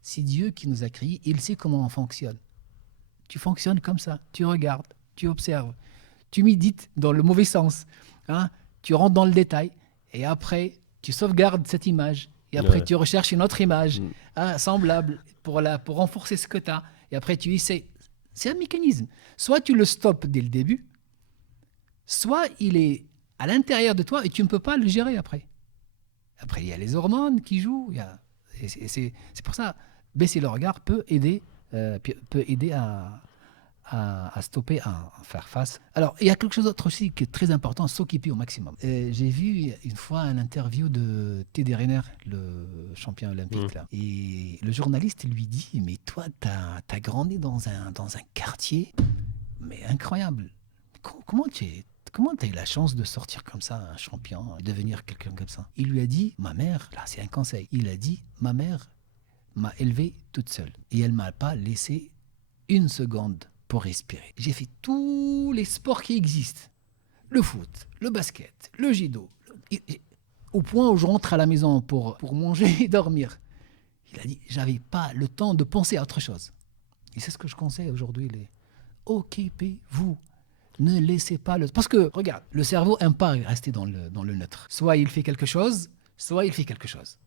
C'est Dieu qui nous a créés, il sait comment on fonctionne. Tu fonctionnes comme ça, tu regardes, tu observes, tu médites dans le mauvais sens, hein? Tu rentres dans le détail, et après, tu sauvegardes cette image, et après, tu recherches une autre image semblable pour renforcer ce que tu as, et après, tu essaies. C'est un mécanisme. Soit tu le stoppes dès le début, soit il est à l'intérieur de toi et tu ne peux pas le gérer après. Après, il y a les hormones qui jouent. C'est pour ça, baisser le regard peut aider à stopper, à faire face. Alors, il y a quelque chose d'autre aussi qui est très important, s'occuper au maximum. J'ai vu une fois une interview de Teddy Riner, le champion olympique. Là. Et le journaliste lui dit, mais toi, t'as grandi dans un quartier, mais incroyable. Comment tu as eu la chance de sortir comme ça, un champion, et devenir quelqu'un comme ça? Il lui a dit, ma mère, là c'est un conseil, il a dit, ma mère m'a élevé toute seule. Et elle ne m'a pas laissé une seconde pour respirer. J'ai fait tous les sports qui existent. Le foot, le basket, le judo. Au point où je rentre à la maison pour manger et dormir. Il a dit, j'avais pas le temps de penser à autre chose. Et c'est ce que je conseille aujourd'hui. Occupez-vous. Ne laissez pas le... Parce que, regarde, le cerveau n'aime pas rester dans le neutre. Soit il fait quelque chose, soit il fait quelque chose.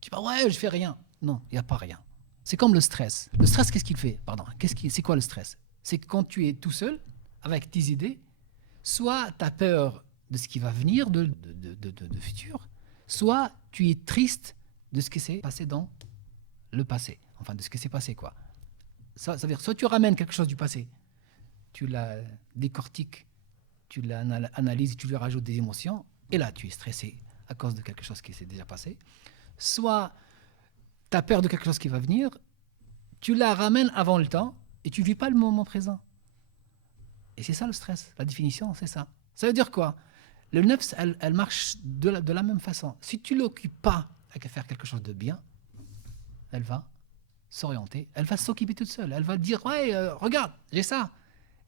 Tu dis, ouais, je fais rien. Non, il n'y a pas rien. C'est comme le stress. Le stress, qu'est-ce qu'il fait? Pardon, c'est quoi le stress? C'est que quand tu es tout seul, avec tes idées, soit tu as peur de ce qui va venir, de futur, soit tu es triste de ce qui s'est passé dans le passé. Enfin, de ce qui s'est passé, quoi. Ça veut dire, soit tu ramènes quelque chose du passé, tu la décortiques, tu l'analyses, tu lui rajoutes des émotions, et là, tu es stressé à cause de quelque chose qui s'est déjà passé. Soit tu as peur de quelque chose qui va venir, tu la ramènes avant le temps, et tu ne vis pas le moment présent. Et c'est ça le stress. La définition, c'est ça. Ça veut dire quoi? Le nefs, elle marche de la même façon. Si tu ne l'occupes pas à faire quelque chose de bien, elle va s'orienter, elle va s'occuper toute seule. Elle va dire, ouais, regarde, j'ai ça,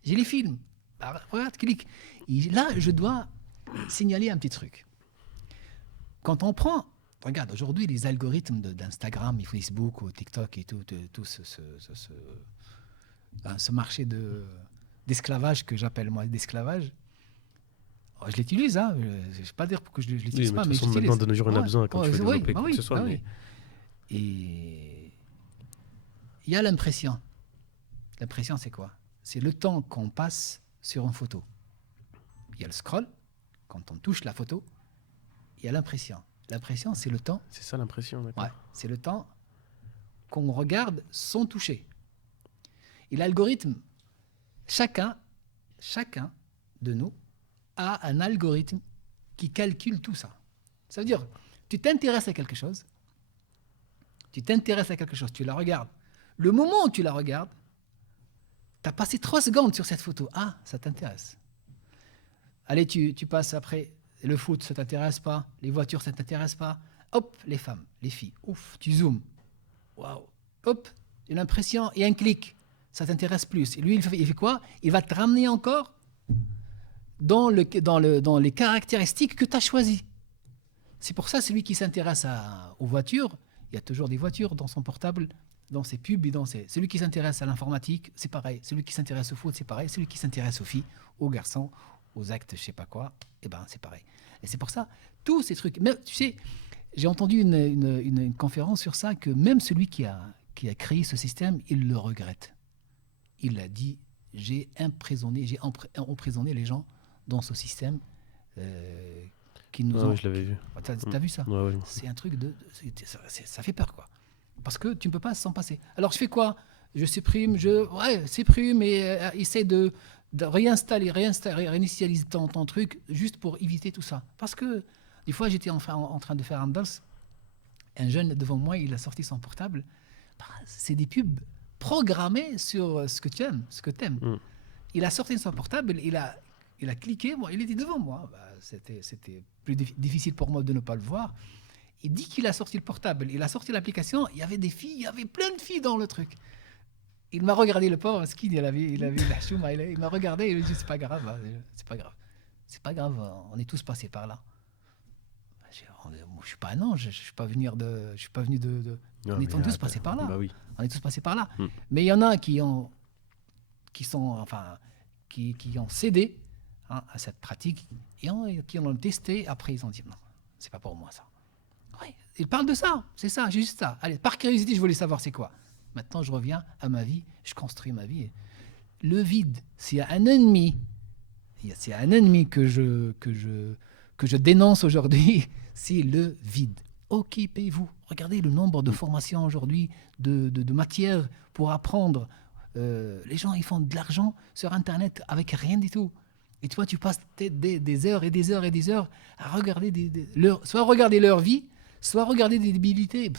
j'ai les films. Bah, regarde, clique. Et là, je dois signaler un petit truc. Quand on prend, regarde, aujourd'hui, les algorithmes d'Instagram, et Facebook, ou TikTok et tout ce marché d'esclavage que j'appelle moi d'esclavage, je l'utilise, hein. Je ne vais pas dire que je l'utilise pas, mais j'utilise. Maintenant, de nos jours, on a besoin quand tu veux développer quoi que ce soit. Oui. Et il y a l'impression. L'impression, c'est quoi? C'est le temps qu'on passe sur une photo. Il y a le scroll, quand on touche la photo, il y a l'impression. L'impression, c'est le temps. C'est ça l'impression, d'accord. Ouais, c'est le temps qu'on regarde sans toucher. Et l'algorithme, chacun de nous a un algorithme qui calcule tout ça. Ça veut dire, tu t'intéresses à quelque chose, tu la regardes. Le moment où tu la regardes, tu as passé 3 secondes sur cette photo. Ah, ça t'intéresse. Allez, tu passes après le foot, ça t'intéresse pas. Les voitures, ça t'intéresse pas. Hop, les femmes, les filles. Ouf, tu zoomes. Waouh. Hop, une impression et un clic. Ça t'intéresse plus. Et lui, il fait quoi? Il va te ramener encore dans les caractéristiques que tu as choisies. C'est pour ça, celui qui s'intéresse aux voitures, il y a toujours des voitures dans son portable, dans ses pubs. Celui qui s'intéresse à l'informatique, c'est pareil. Celui qui s'intéresse au foot, c'est pareil. Celui qui s'intéresse aux filles, aux garçons, aux actes, je sais pas quoi, eh ben, c'est pareil. Et c'est pour ça, tous ces trucs. Même, tu sais, j'ai entendu une conférence sur ça, que même celui qui a créé ce système, il le regrette. Il a dit, j'ai emprisonné les gens dans ce système qui nous ont... Je l'avais vu. T'as vu ça? Ouais. C'est un truc ça fait peur, quoi. Parce que tu ne peux pas s'en passer. Alors, je fais quoi? Je supprime, supprime et essaie de réinitialiser ton truc juste pour éviter tout ça. Parce que des fois, j'étais en train de faire un danse. Un jeune devant moi, il a sorti son portable. C'est des pubs programmées sur ce que tu aimes, ce que tu aimes. Il a sorti son portable, il a cliqué, il était devant moi. C'était plus difficile pour moi de ne pas le voir. Il dit qu'il a sorti le portable, il a sorti l'application, il y avait des filles, il y avait plein de filles dans le truc. Il m'a regardé, le pauvre skin, il avait la chouma, il m'a regardé, il m'a dit, c'est pas grave, on est tous passés par là. Je suis pas un ange, je suis pas venu de on est tous passés par là. Bah oui. On est tous passés par là. Mais il y en a qui ont cédé à cette pratique et qui l'ont testé. Après, ils ont dit non, c'est pas pour moi ça. Ouais, ils parlent de ça, c'est ça, j'ai juste ça. Allez, par curiosité, je voulais savoir c'est quoi. Maintenant, je reviens à ma vie, je construis ma vie. Le vide, s'il y a un ennemi, que je dénonce aujourd'hui, c'est le vide. Occupez-vous. Regardez le nombre de formations aujourd'hui, de matières pour apprendre. Les gens, ils font de l'argent sur Internet avec rien du tout. Et toi, tu passes des heures et des heures et des heures à regarder soit regarder leur vie, soit regarder des débilités.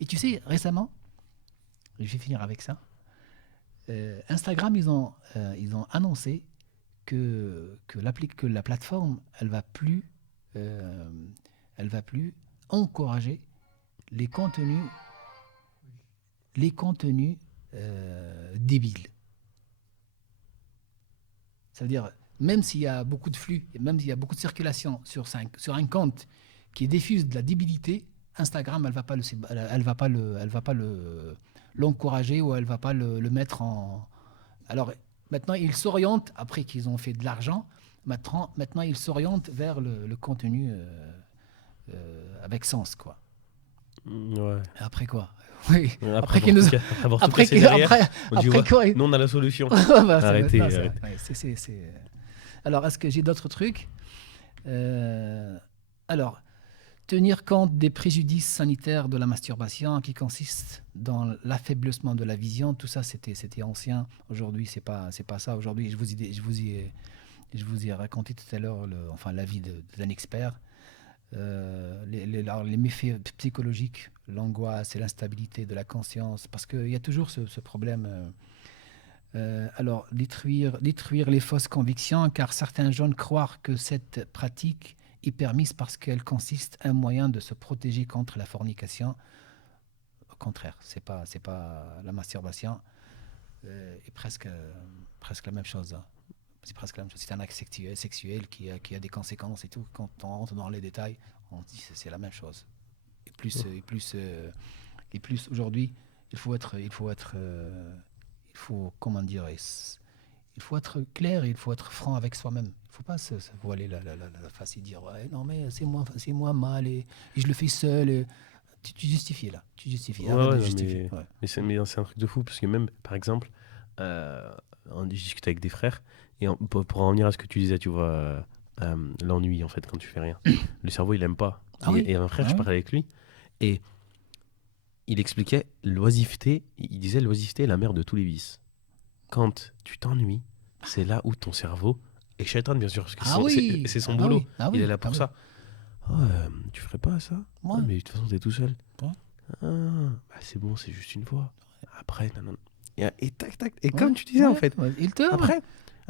Et tu sais, récemment, je vais finir avec ça, Instagram, ils ont annoncé que la plateforme, elle va plus encourager les contenus débiles. Ça veut dire, même s'il y a beaucoup de flux, et même s'il y a beaucoup de circulation sur un compte qui diffuse de la débilité, Instagram, elle va pas l'encourager ou elle va pas le mettre en... Alors, maintenant, ils s'orientent, après qu'ils ont fait de l'argent, maintenant ils s'orientent vers le contenu avec sens, quoi. Ouais. Après quoi? Oui. Après qu'ils nous... Après quoi? Nous, on a la solution. Arrêtez. Alors, est-ce que j'ai d'autres trucs? Alors, tenir compte des préjudices sanitaires de la masturbation qui consistent dans l'affaiblissement de la vision, tout ça, c'était ancien. Aujourd'hui, c'est pas ça. Aujourd'hui, je vous ai raconté tout à l'heure l'avis d'un expert. Les méfaits psychologiques, l'angoisse et l'instabilité de la conscience, parce qu'il y a toujours ce problème. Alors, détruire les fausses convictions, car certains jeunes croient que cette pratique est permise parce qu'elle consiste un moyen de se protéger contre la fornication. Au contraire, c'est pas la masturbation est presque la même chose. C'est presque la même chose. C'est un acte sexuel qui a des conséquences et tout. Quand on rentre dans les détails, on dit que c'est la même chose. Et plus aujourd'hui, il faut être clair et il faut être franc avec soi-même. Il ne faut pas se voiler la face et dire ouais, non mais c'est moi mal et je le fais seul. Et... Tu justifies là. Tu justifies. Mais c'est un truc de fou parce que même par exemple je discutais avec des frères, et pour en venir à ce que tu disais, tu vois, l'ennui, en fait, quand tu fais rien. Le cerveau, il aime pas. Ah oui. Et un frère, Ah je oui. parlais avec lui, et il expliquait l'oisiveté, il disait l'oisiveté est la mère de tous les vices. Quand tu t'ennuies, c'est là où ton cerveau, et Shaitan, bien sûr, parce que Ah oui. c'est son Ah bah boulot, oui. Ah il est oui. là Ah pour oui. ça. Oh, tu ferais pas ça? Ouais. Ah, mais de toute façon, t'es tout seul. Ouais. Ah, bah, c'est bon, c'est juste une fois. Après, non, non. Et tac, tac. Et Ouais. comme tu disais, en Ouais. fait, Ouais. Il te.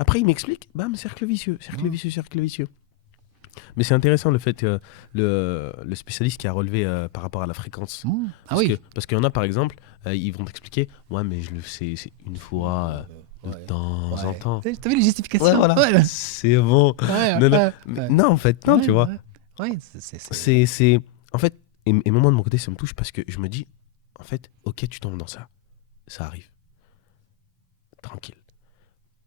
après il m'explique, bam, cercle vicieux, cercle Ouais. vicieux, cercle vicieux. Mais c'est intéressant le fait que le spécialiste qui a relevé par rapport à la fréquence. Ah oui. Parce qu'il y en a, par exemple, ils vont t'expliquer, ouais, mais je le sais, c'est une fois, de Ouais. temps en Ouais. temps. T'as vu les justifications? Ouais, voilà. Ouais. C'est bon. Ouais. Non, non, Ouais. mais Ouais. non, en fait, non, tu Ouais. vois. Ouais. Ouais. C'est. En fait, et moi, de mon côté, ça me touche parce que je me dis, en fait, ok, tu tombes dans ça. Ça arrive. Tranquille.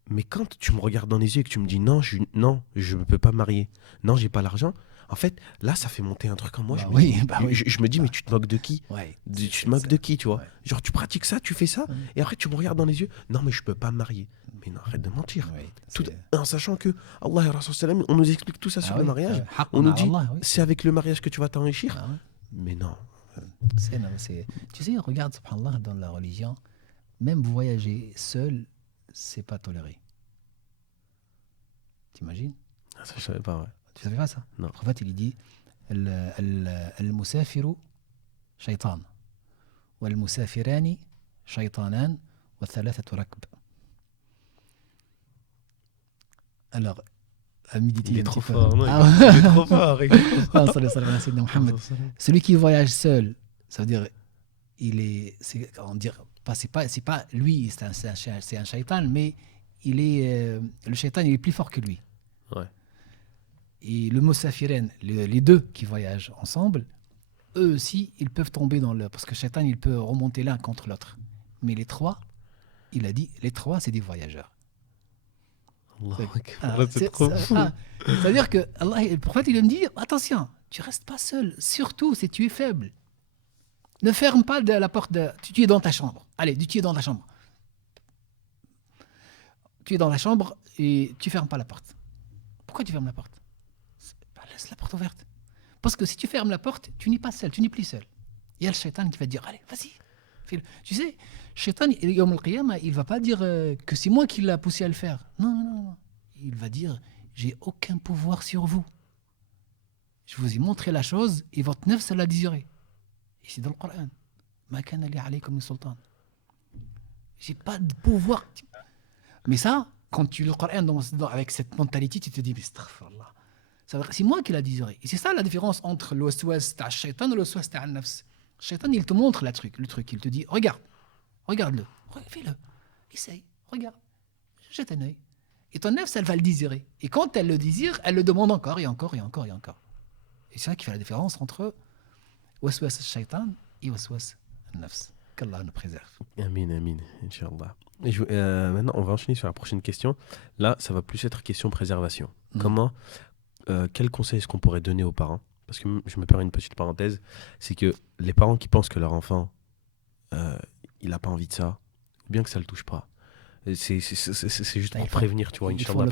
Mais quand tu me regardes dans les yeux et que tu me dis non, je ne peux pas me marier, non, j'ai pas l'argent, en fait, là, ça fait monter un truc en moi. Bah Je me oui. dis, Bah oui. je me dis mais Bah, tu te moques de qui? ouais. Tu te moques de qui, tu vois? Ouais. Genre, tu pratiques ça, tu fais ça, Ouais. et après, tu me regardes dans les yeux, non, mais je peux pas me marier. Mais non, arrête de mentir. Ouais. Tout, en sachant que Allah et Rasul sallam, on nous explique tout ça Ah sur oui. le mariage. Haqqan On nous ala dit, Allah, oui. c'est avec le mariage que tu vas t'enrichir. Ah ouais. Mais non. Non, tu sais, regarde, subhanallah, dans la religion, même voyager seul, c'est pas toléré. T'imagines? Ah, ça, je savais pas, ouais. Tu savais pas ça? Non. Le prophète, il dit المسافر شيطان والمسافران شيطانان والثلاثة ركب. Alors, à midi, Il est un trop petit peu. fort, non, Ah il est trop fort. Il est trop fort. Ah, sallallahu alayhi wa sallam, Mohammed. Celui qui voyage seul, ça veut dire, on dirait, c'est pas lui, c'est un shaitan, mais le shaitan, il est plus fort que lui. Ouais. Et le musafiren, les deux qui voyagent ensemble, eux aussi, ils peuvent tomber parce que le shaitan, il peut remonter l'un contre l'autre. Mais les trois, il a dit, les trois, c'est des voyageurs. C'est trop fou. C'est-à-dire que Allah, le prophète, il me dit, attention, tu restes pas seul, surtout si tu es faible. Ne ferme pas la porte. Tu es dans ta chambre. Allez, tu es dans ta chambre. Tu es dans la chambre et tu fermes pas la porte. Pourquoi tu fermes la porte? Laisse la porte ouverte. Parce que si tu fermes la porte, tu n'es pas seul, tu n'es plus seul. Il y a le shaitan qui va te dire, allez, vas-y, fais-le. Tu sais, shaitan, il ne va pas dire que c'est moi qui l'ai poussé à le faire. Non, non, non. Il va dire, j'ai aucun pouvoir sur vous. Je vous ai montré la chose et votre nefs, ça l'a désiré. Et c'est dans le Coran. Ma kana li alaykum min sultan. J'ai pas de pouvoir. Mais ça, quand tu lis le Coran avec cette mentalité, tu te dis, mais astaghfirullah. C'est moi qui l'a désiré. Et c'est ça la différence entre le waswas ta shaitan et le waswas ta nafs. Le shaitan, il te montre le truc. Il te dit, regarde-le, fais-le, essaye, regarde, jette un œil. Et ton nafs, elle va le désirer. Et quand elle le désire, elle le demande encore et encore et encore et encore. Et c'est ça qui fait la différence entre waswas shaitan et waswas nafs. Qu'Allah nous préserve. Amin, amin, Inch'Allah. Maintenant, on va enchaîner sur la prochaine question. Là, ça va plus être question préservation. Quel conseil est-ce qu'on pourrait donner aux parents? Parce que je me permets une petite parenthèse. C'est que les parents qui pensent que leur enfant, il n'a pas envie de ça, ou bien que ça ne le touche pas, c'est juste pour prévenir, tu vois, Inch'Allah.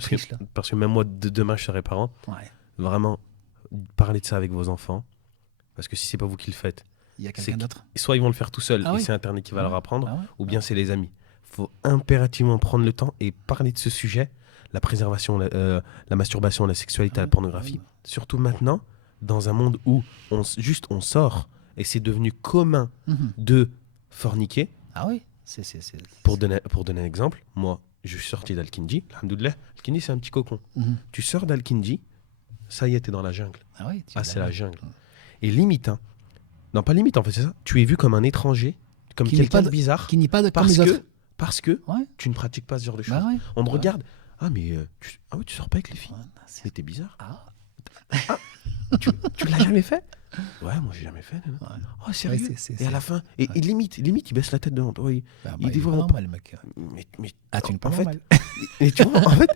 Parce que même moi, demain, je serai parent. Ouais. Vraiment, parlez de ça avec vos enfants. Parce que si ce n'est pas vous qui le faites, il y a quelqu'un d'autre. Soit ils vont le faire tout seuls et c'est Internet qui va leur apprendre, ou bien c'est les amis. Il faut impérativement prendre le temps et parler de ce sujet, la préservation, la masturbation, la sexualité, la pornographie. Surtout maintenant, dans un monde où on sort et c'est devenu commun de forniquer. Ah oui, Pour donner un exemple, moi, je suis sorti d'Al-Kindi. Alhamdoulilah, Al-Kindi, c'est un petit cocon. Tu sors d'Al-Kindi, ça y est, t'es dans la jungle. Ah oui, c'est la jungle. Et limite, non, pas limite, en fait, c'est ça. Tu es vu comme un étranger, comme quelqu'un de bizarre. Qui n'est pas de parce que tu ne pratiques pas ce genre de choses. On te regarde. Ah, mais tu sors pas avec les filles. Mais t'es bizarre. Tu l'as jamais fait? Ouais, moi, j'ai jamais fait. Oh, sérieux? Et à la fin, et limite, il baisse la tête devant toi. Il dit vraiment pas. Mec. Mais tu n'es pas en mal. Et tu vois, en fait,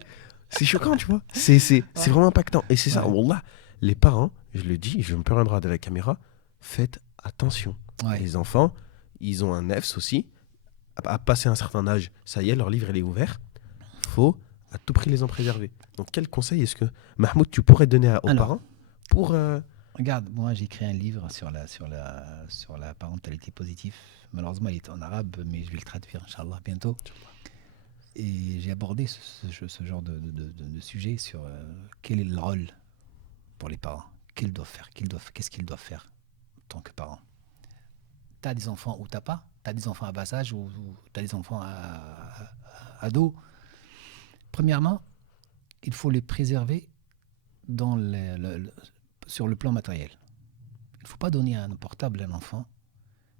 c'est choquant, tu vois. C'est vraiment impactant. Et c'est ça, wallah, les parents, je le dis, je me permettrai de la caméra, faites attention. Les enfants, ils ont un nefs aussi. À passer un certain âge, ça y est, leur livre il est ouvert. faut à tout prix les en préserver. Donc, quel conseil est-ce que, Mahmoud, tu pourrais donner aux Alors, parents pour... regarde, moi j'ai écrit un livre sur la parentalité positive. Malheureusement, il est en arabe, mais je vais le traduire, Inch'Allah, bientôt. Et j'ai abordé ce genre de sujet sur quel est le rôle pour les parents. Qu'ils doivent faire, qu'est-ce qu'ils doivent faire en tant que parents. Tu as des enfants ou tu n'as pas. Tu as des enfants à bas âge ou tu as des enfants à ados. Premièrement, il faut les préserver sur le plan matériel. Il ne faut pas donner un portable à un enfant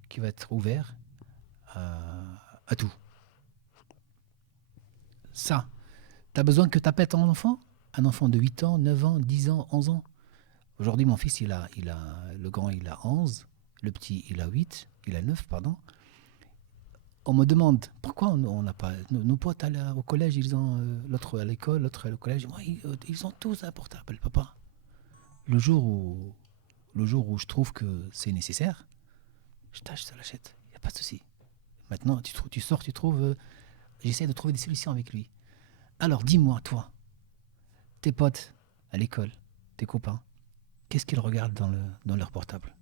qui va être ouvert à tout. Ça, tu as besoin que tu appelles ton enfant, un enfant de 8 ans, 9 ans, 10 ans, 11 ans. Aujourd'hui, mon fils, le grand, il a 11, le petit, il a 8, il a 9, pardon. On me demande pourquoi on n'a pas. Nos potes au collège, ils ont l'autre à l'école, l'autre au collège. Moi, ils ont tous un portable, papa. Le jour où je trouve que c'est nécessaire, je te l'achète. Il n'y a pas de souci. Maintenant, tu sors, tu trouves. J'essaie de trouver des solutions avec lui. Alors, dis-moi, toi, tes potes à l'école, tes copains, qu'est-ce qu'ils regardent dans leur portable?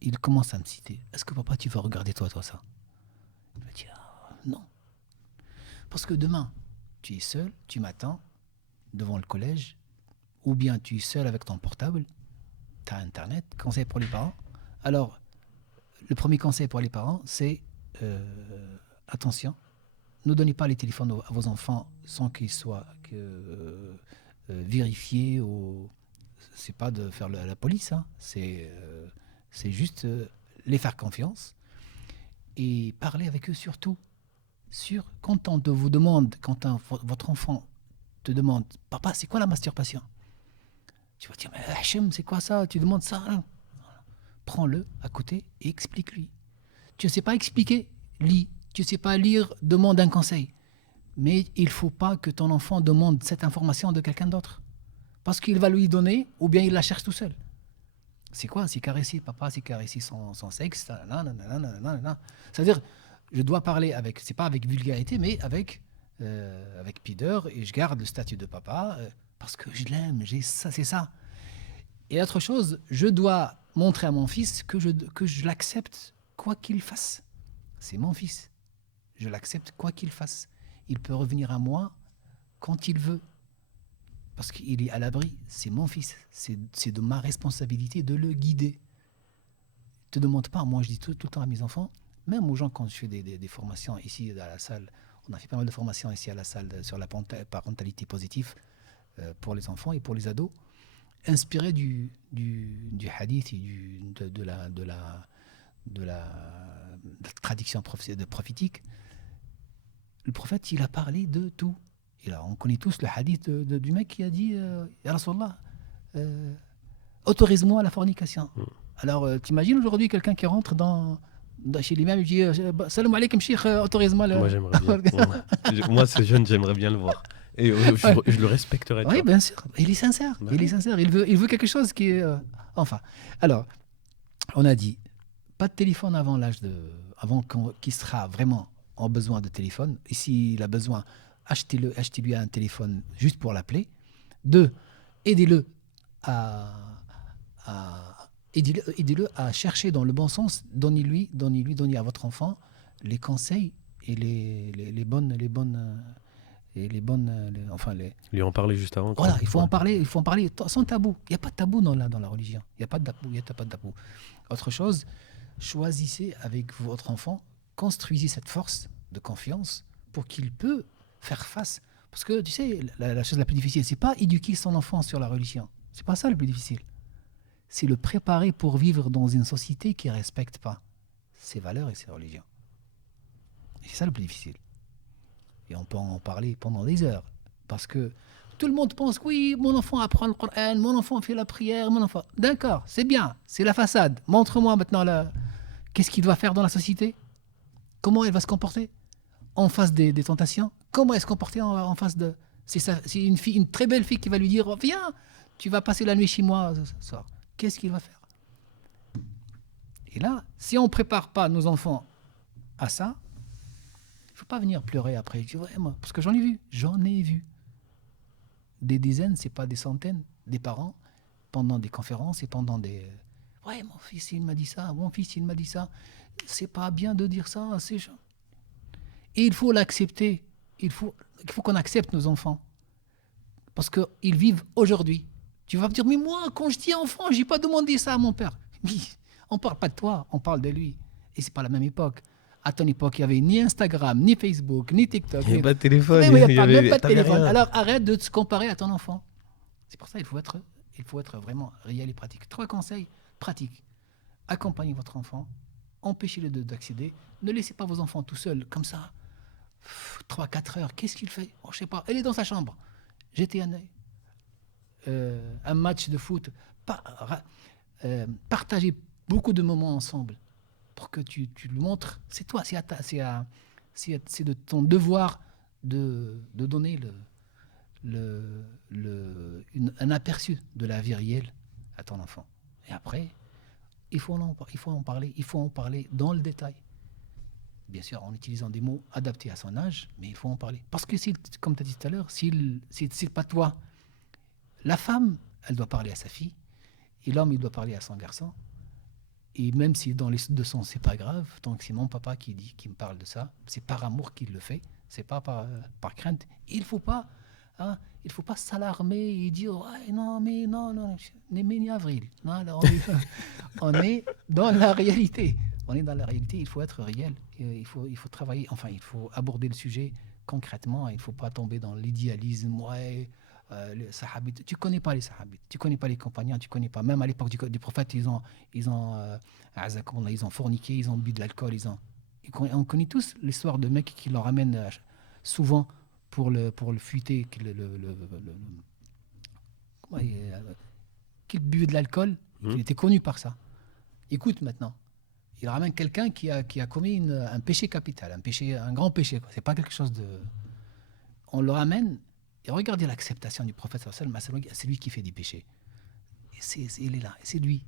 Ils commencent à me citer. Est-ce que papa, tu vas regarder toi ça? Je me dis, non. Parce que demain, tu es seul, tu m'attends devant le collège, ou bien tu es seul avec ton portable, tu as Internet. Conseil pour les parents. Alors, le premier conseil pour les parents, c'est attention, ne donnez pas les téléphones à vos enfants sans qu'ils soient vérifiés. C'est pas de faire la police, hein. C'est juste les faire confiance et parler avec eux surtout. Quand on vous demande, votre enfant te demande, papa, c'est quoi la masturbation? Tu vas dire, mais Hachem, c'est quoi ça? Tu demandes ça, hein? Prends-le à côté et explique-lui. Tu ne sais pas expliquer, lis. Tu ne sais pas lire, demande un conseil. Mais il ne faut pas que ton enfant demande cette information de quelqu'un d'autre. Parce qu'il va lui donner, ou bien il la cherche tout seul. C'est quoi? C'est caresser, papa, c'est caresser son sexe. C'est-à-dire, je dois parler avec, c'est pas avec vulgarité, mais avec pudeur, et je garde le statut de papa, parce que je l'aime, ça, c'est ça. Et autre chose, je dois montrer à mon fils que je l'accepte, quoi qu'il fasse. C'est mon fils. Je l'accepte quoi qu'il fasse. Il peut revenir à moi quand il veut. Parce qu'il est à l'abri. C'est mon fils. C'est de ma responsabilité de le guider. Ne te demande pas. Moi, je dis tout le temps à mes enfants, même aux gens quand je fais des formations ici à la salle. On a fait pas mal de formations ici à la salle sur la parentalité positive pour les enfants et pour les ados, inspiré du hadith et de la tradition prophétique. Le prophète, il a parlé de tout. Et là, on connaît tous le hadith du mec qui a dit Ya Rasulallah, autorise-moi la fornication. Alors, t'imagines aujourd'hui quelqu'un qui rentre chez l'imam et dit Salam alaikum, cheikh, autorise-moi. Moi, j'aimerais bien. Moi, ce jeune, j'aimerais bien le voir. Et je le respecterais. Oui, bien sûr. Il est sincère. Ouais. Il est sincère. Il veut quelque chose qui est. Enfin. Alors, on a dit pas de téléphone avant qu'il sera vraiment en besoin de téléphone. Et s'il a besoin, achetez-lui un téléphone juste pour l'appeler. 2, aidez-le à chercher dans le bon sens. Donnez à votre enfant les conseils et les bonnes. Lui en parler juste avant. Voilà, il faut en parler sans tabou. Il n'y a pas de tabou dans la religion. Il n'y a pas de tabou. Autre chose, choisissez avec votre enfant, construisez cette force de confiance pour qu'il peut faire face. Parce que tu sais, la chose la plus difficile, c'est pas éduquer son enfant sur la religion. C'est pas ça le plus difficile. C'est le préparer pour vivre dans une société qui ne respecte pas ses valeurs et ses religions. Et c'est ça le plus difficile. Et on peut en parler pendant des heures. Parce que tout le monde pense que oui, mon enfant apprend le Coran, mon enfant fait la prière, mon enfant... D'accord, c'est bien, c'est la façade. Montre-moi maintenant qu'est-ce qu'il doit faire dans la société. Comment elle va se comporter en face des tentations. Comment elle se comporter en face de... C'est une très belle fille qui va lui dire « Viens, tu vas passer la nuit chez moi ce soir. » Qu'est-ce qu'il va faire? Et là, si on ne prépare pas nos enfants à ça, Il ne faut pas venir pleurer après. Je dis, ouais, moi, parce que j'en ai vu. Des dizaines, c'est pas des centaines, des parents, pendant des conférences et pendant des... Ouais, mon fils, il m'a dit ça, mon fils, il m'a dit ça. C'est pas bien de dire ça à ces gens. Et il faut l'accepter. Il faut qu'on accepte nos enfants. Parce qu'ils vivent aujourd'hui. Tu vas me dire, mais moi, quand je dis enfant, je n'ai pas demandé ça à mon père. Oui, on ne parle pas de toi, on parle de lui. Et ce n'est pas la même époque. À ton époque, il n'y avait ni Instagram, ni Facebook, ni TikTok. Il n'y avait pas de téléphone. Il n'y avait même pas de t'avais téléphone. rien. Alors arrête de se comparer à ton enfant. C'est pour ça qu'il faut être vraiment réel et pratique. 3 conseils pratiques. Accompagnez votre enfant. Empêchez-le d'accéder. Ne laissez pas vos enfants tout seuls, comme ça. 3-4 heures. Qu'est-ce qu'il fait? Je ne sais pas. Elle est dans sa chambre. Jetez un œil. Un match de foot. Partagez beaucoup de moments ensemble pour que tu lui montres. C'est toi, c'est de ton devoir de donner un aperçu de la vie réelle à ton enfant. Et après, il faut en parler dans le détail. Bien sûr, en utilisant des mots adaptés à son âge, mais il faut en parler. Parce que, comme tu as dit tout à l'heure, c'est pas toi. La femme, elle doit parler à sa fille, et l'homme, il doit parler à son garçon. Et même si dans les deux sens, c'est pas grave, tant que c'est mon papa qui me parle de ça, c'est par amour qu'il le fait, c'est pas par crainte. Il faut pas s'alarmer et dire ouais, non, on est mi-avril. Non, là, on est dans la réalité. On est dans la réalité, il faut être réel. Il faut travailler, enfin, il faut aborder le sujet concrètement. Il ne faut pas tomber dans l'idéalisme. Ouais, les sahabites. Tu ne connais pas les sahabites, tu ne connais pas les compagnons, tu ne connais pas. Même à l'époque du prophète, ils ont forniqué, ils ont bu de l'alcool. On connaît tous l'histoire de mecs qui leur ramènent souvent pour le fuiter, qu'il buvait de l'alcool, qu'il était connu par ça. Écoute maintenant. Il ramène quelqu'un qui a commis un péché capital, un grand péché. C'est pas quelque chose de... On le ramène, et regardez l'acceptation du prophète sallallahu alayhi wa sallam, c'est lui qui fait des péchés. Il est là, c'est lui.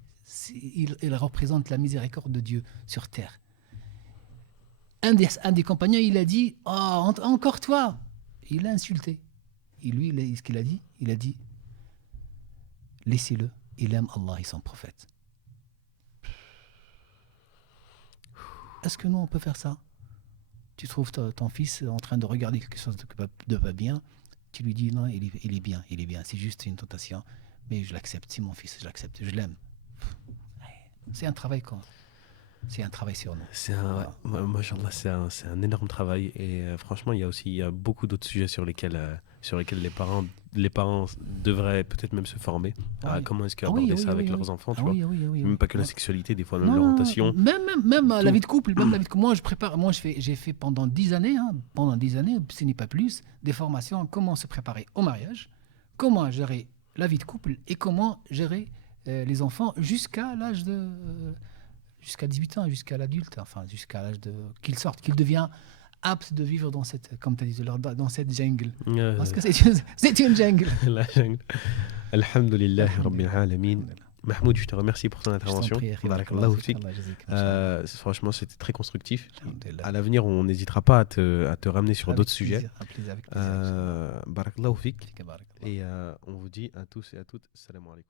Il représente la miséricorde de Dieu sur terre. Un des compagnons, il a dit « Oh, encore toi !» Il l'a insulté. Et lui, ce qu'il a dit, « Laissez-le, il aime Allah et son prophète. » Est-ce que nous, on peut faire ça? Tu trouves ton fils en train de regarder quelque chose de pas bien, tu lui dis non, il est bien, c'est juste une tentation, mais je l'accepte, c'est mon fils, je l'accepte, je l'aime. C'est un travail sur nous. Machallah, c'est un énorme travail et franchement, il y a beaucoup d'autres sujets sur lesquels les parents devraient peut-être même se former à comment est-ce qu'aborder ça avec leurs enfants, tu vois. Même pas que la sexualité, des fois même l'orientation. Même la vie de couple, moi j'ai fait pendant 10 années, ce n'est pas plus, des formations comment se préparer au mariage, comment gérer la vie de couple et comment gérer les enfants jusqu'à 18 ans, jusqu'à l'adulte, enfin jusqu'à l'âge qu'il sorte, qu'il devient apte de vivre dans cette, comme tu as dit, dans cette jungle. Parce que c'est une jungle. La jungle. Alhamdulillah, Rabbil Alamin. Mahmoud, je te remercie pour ton intervention. Barakallahu fik. Franchement, c'était très constructif. À l'avenir, on n'hésitera pas à te ramener sur d'autres sujets. Barakallahu fik. Et on vous dit à tous et à toutes, salam alaikum.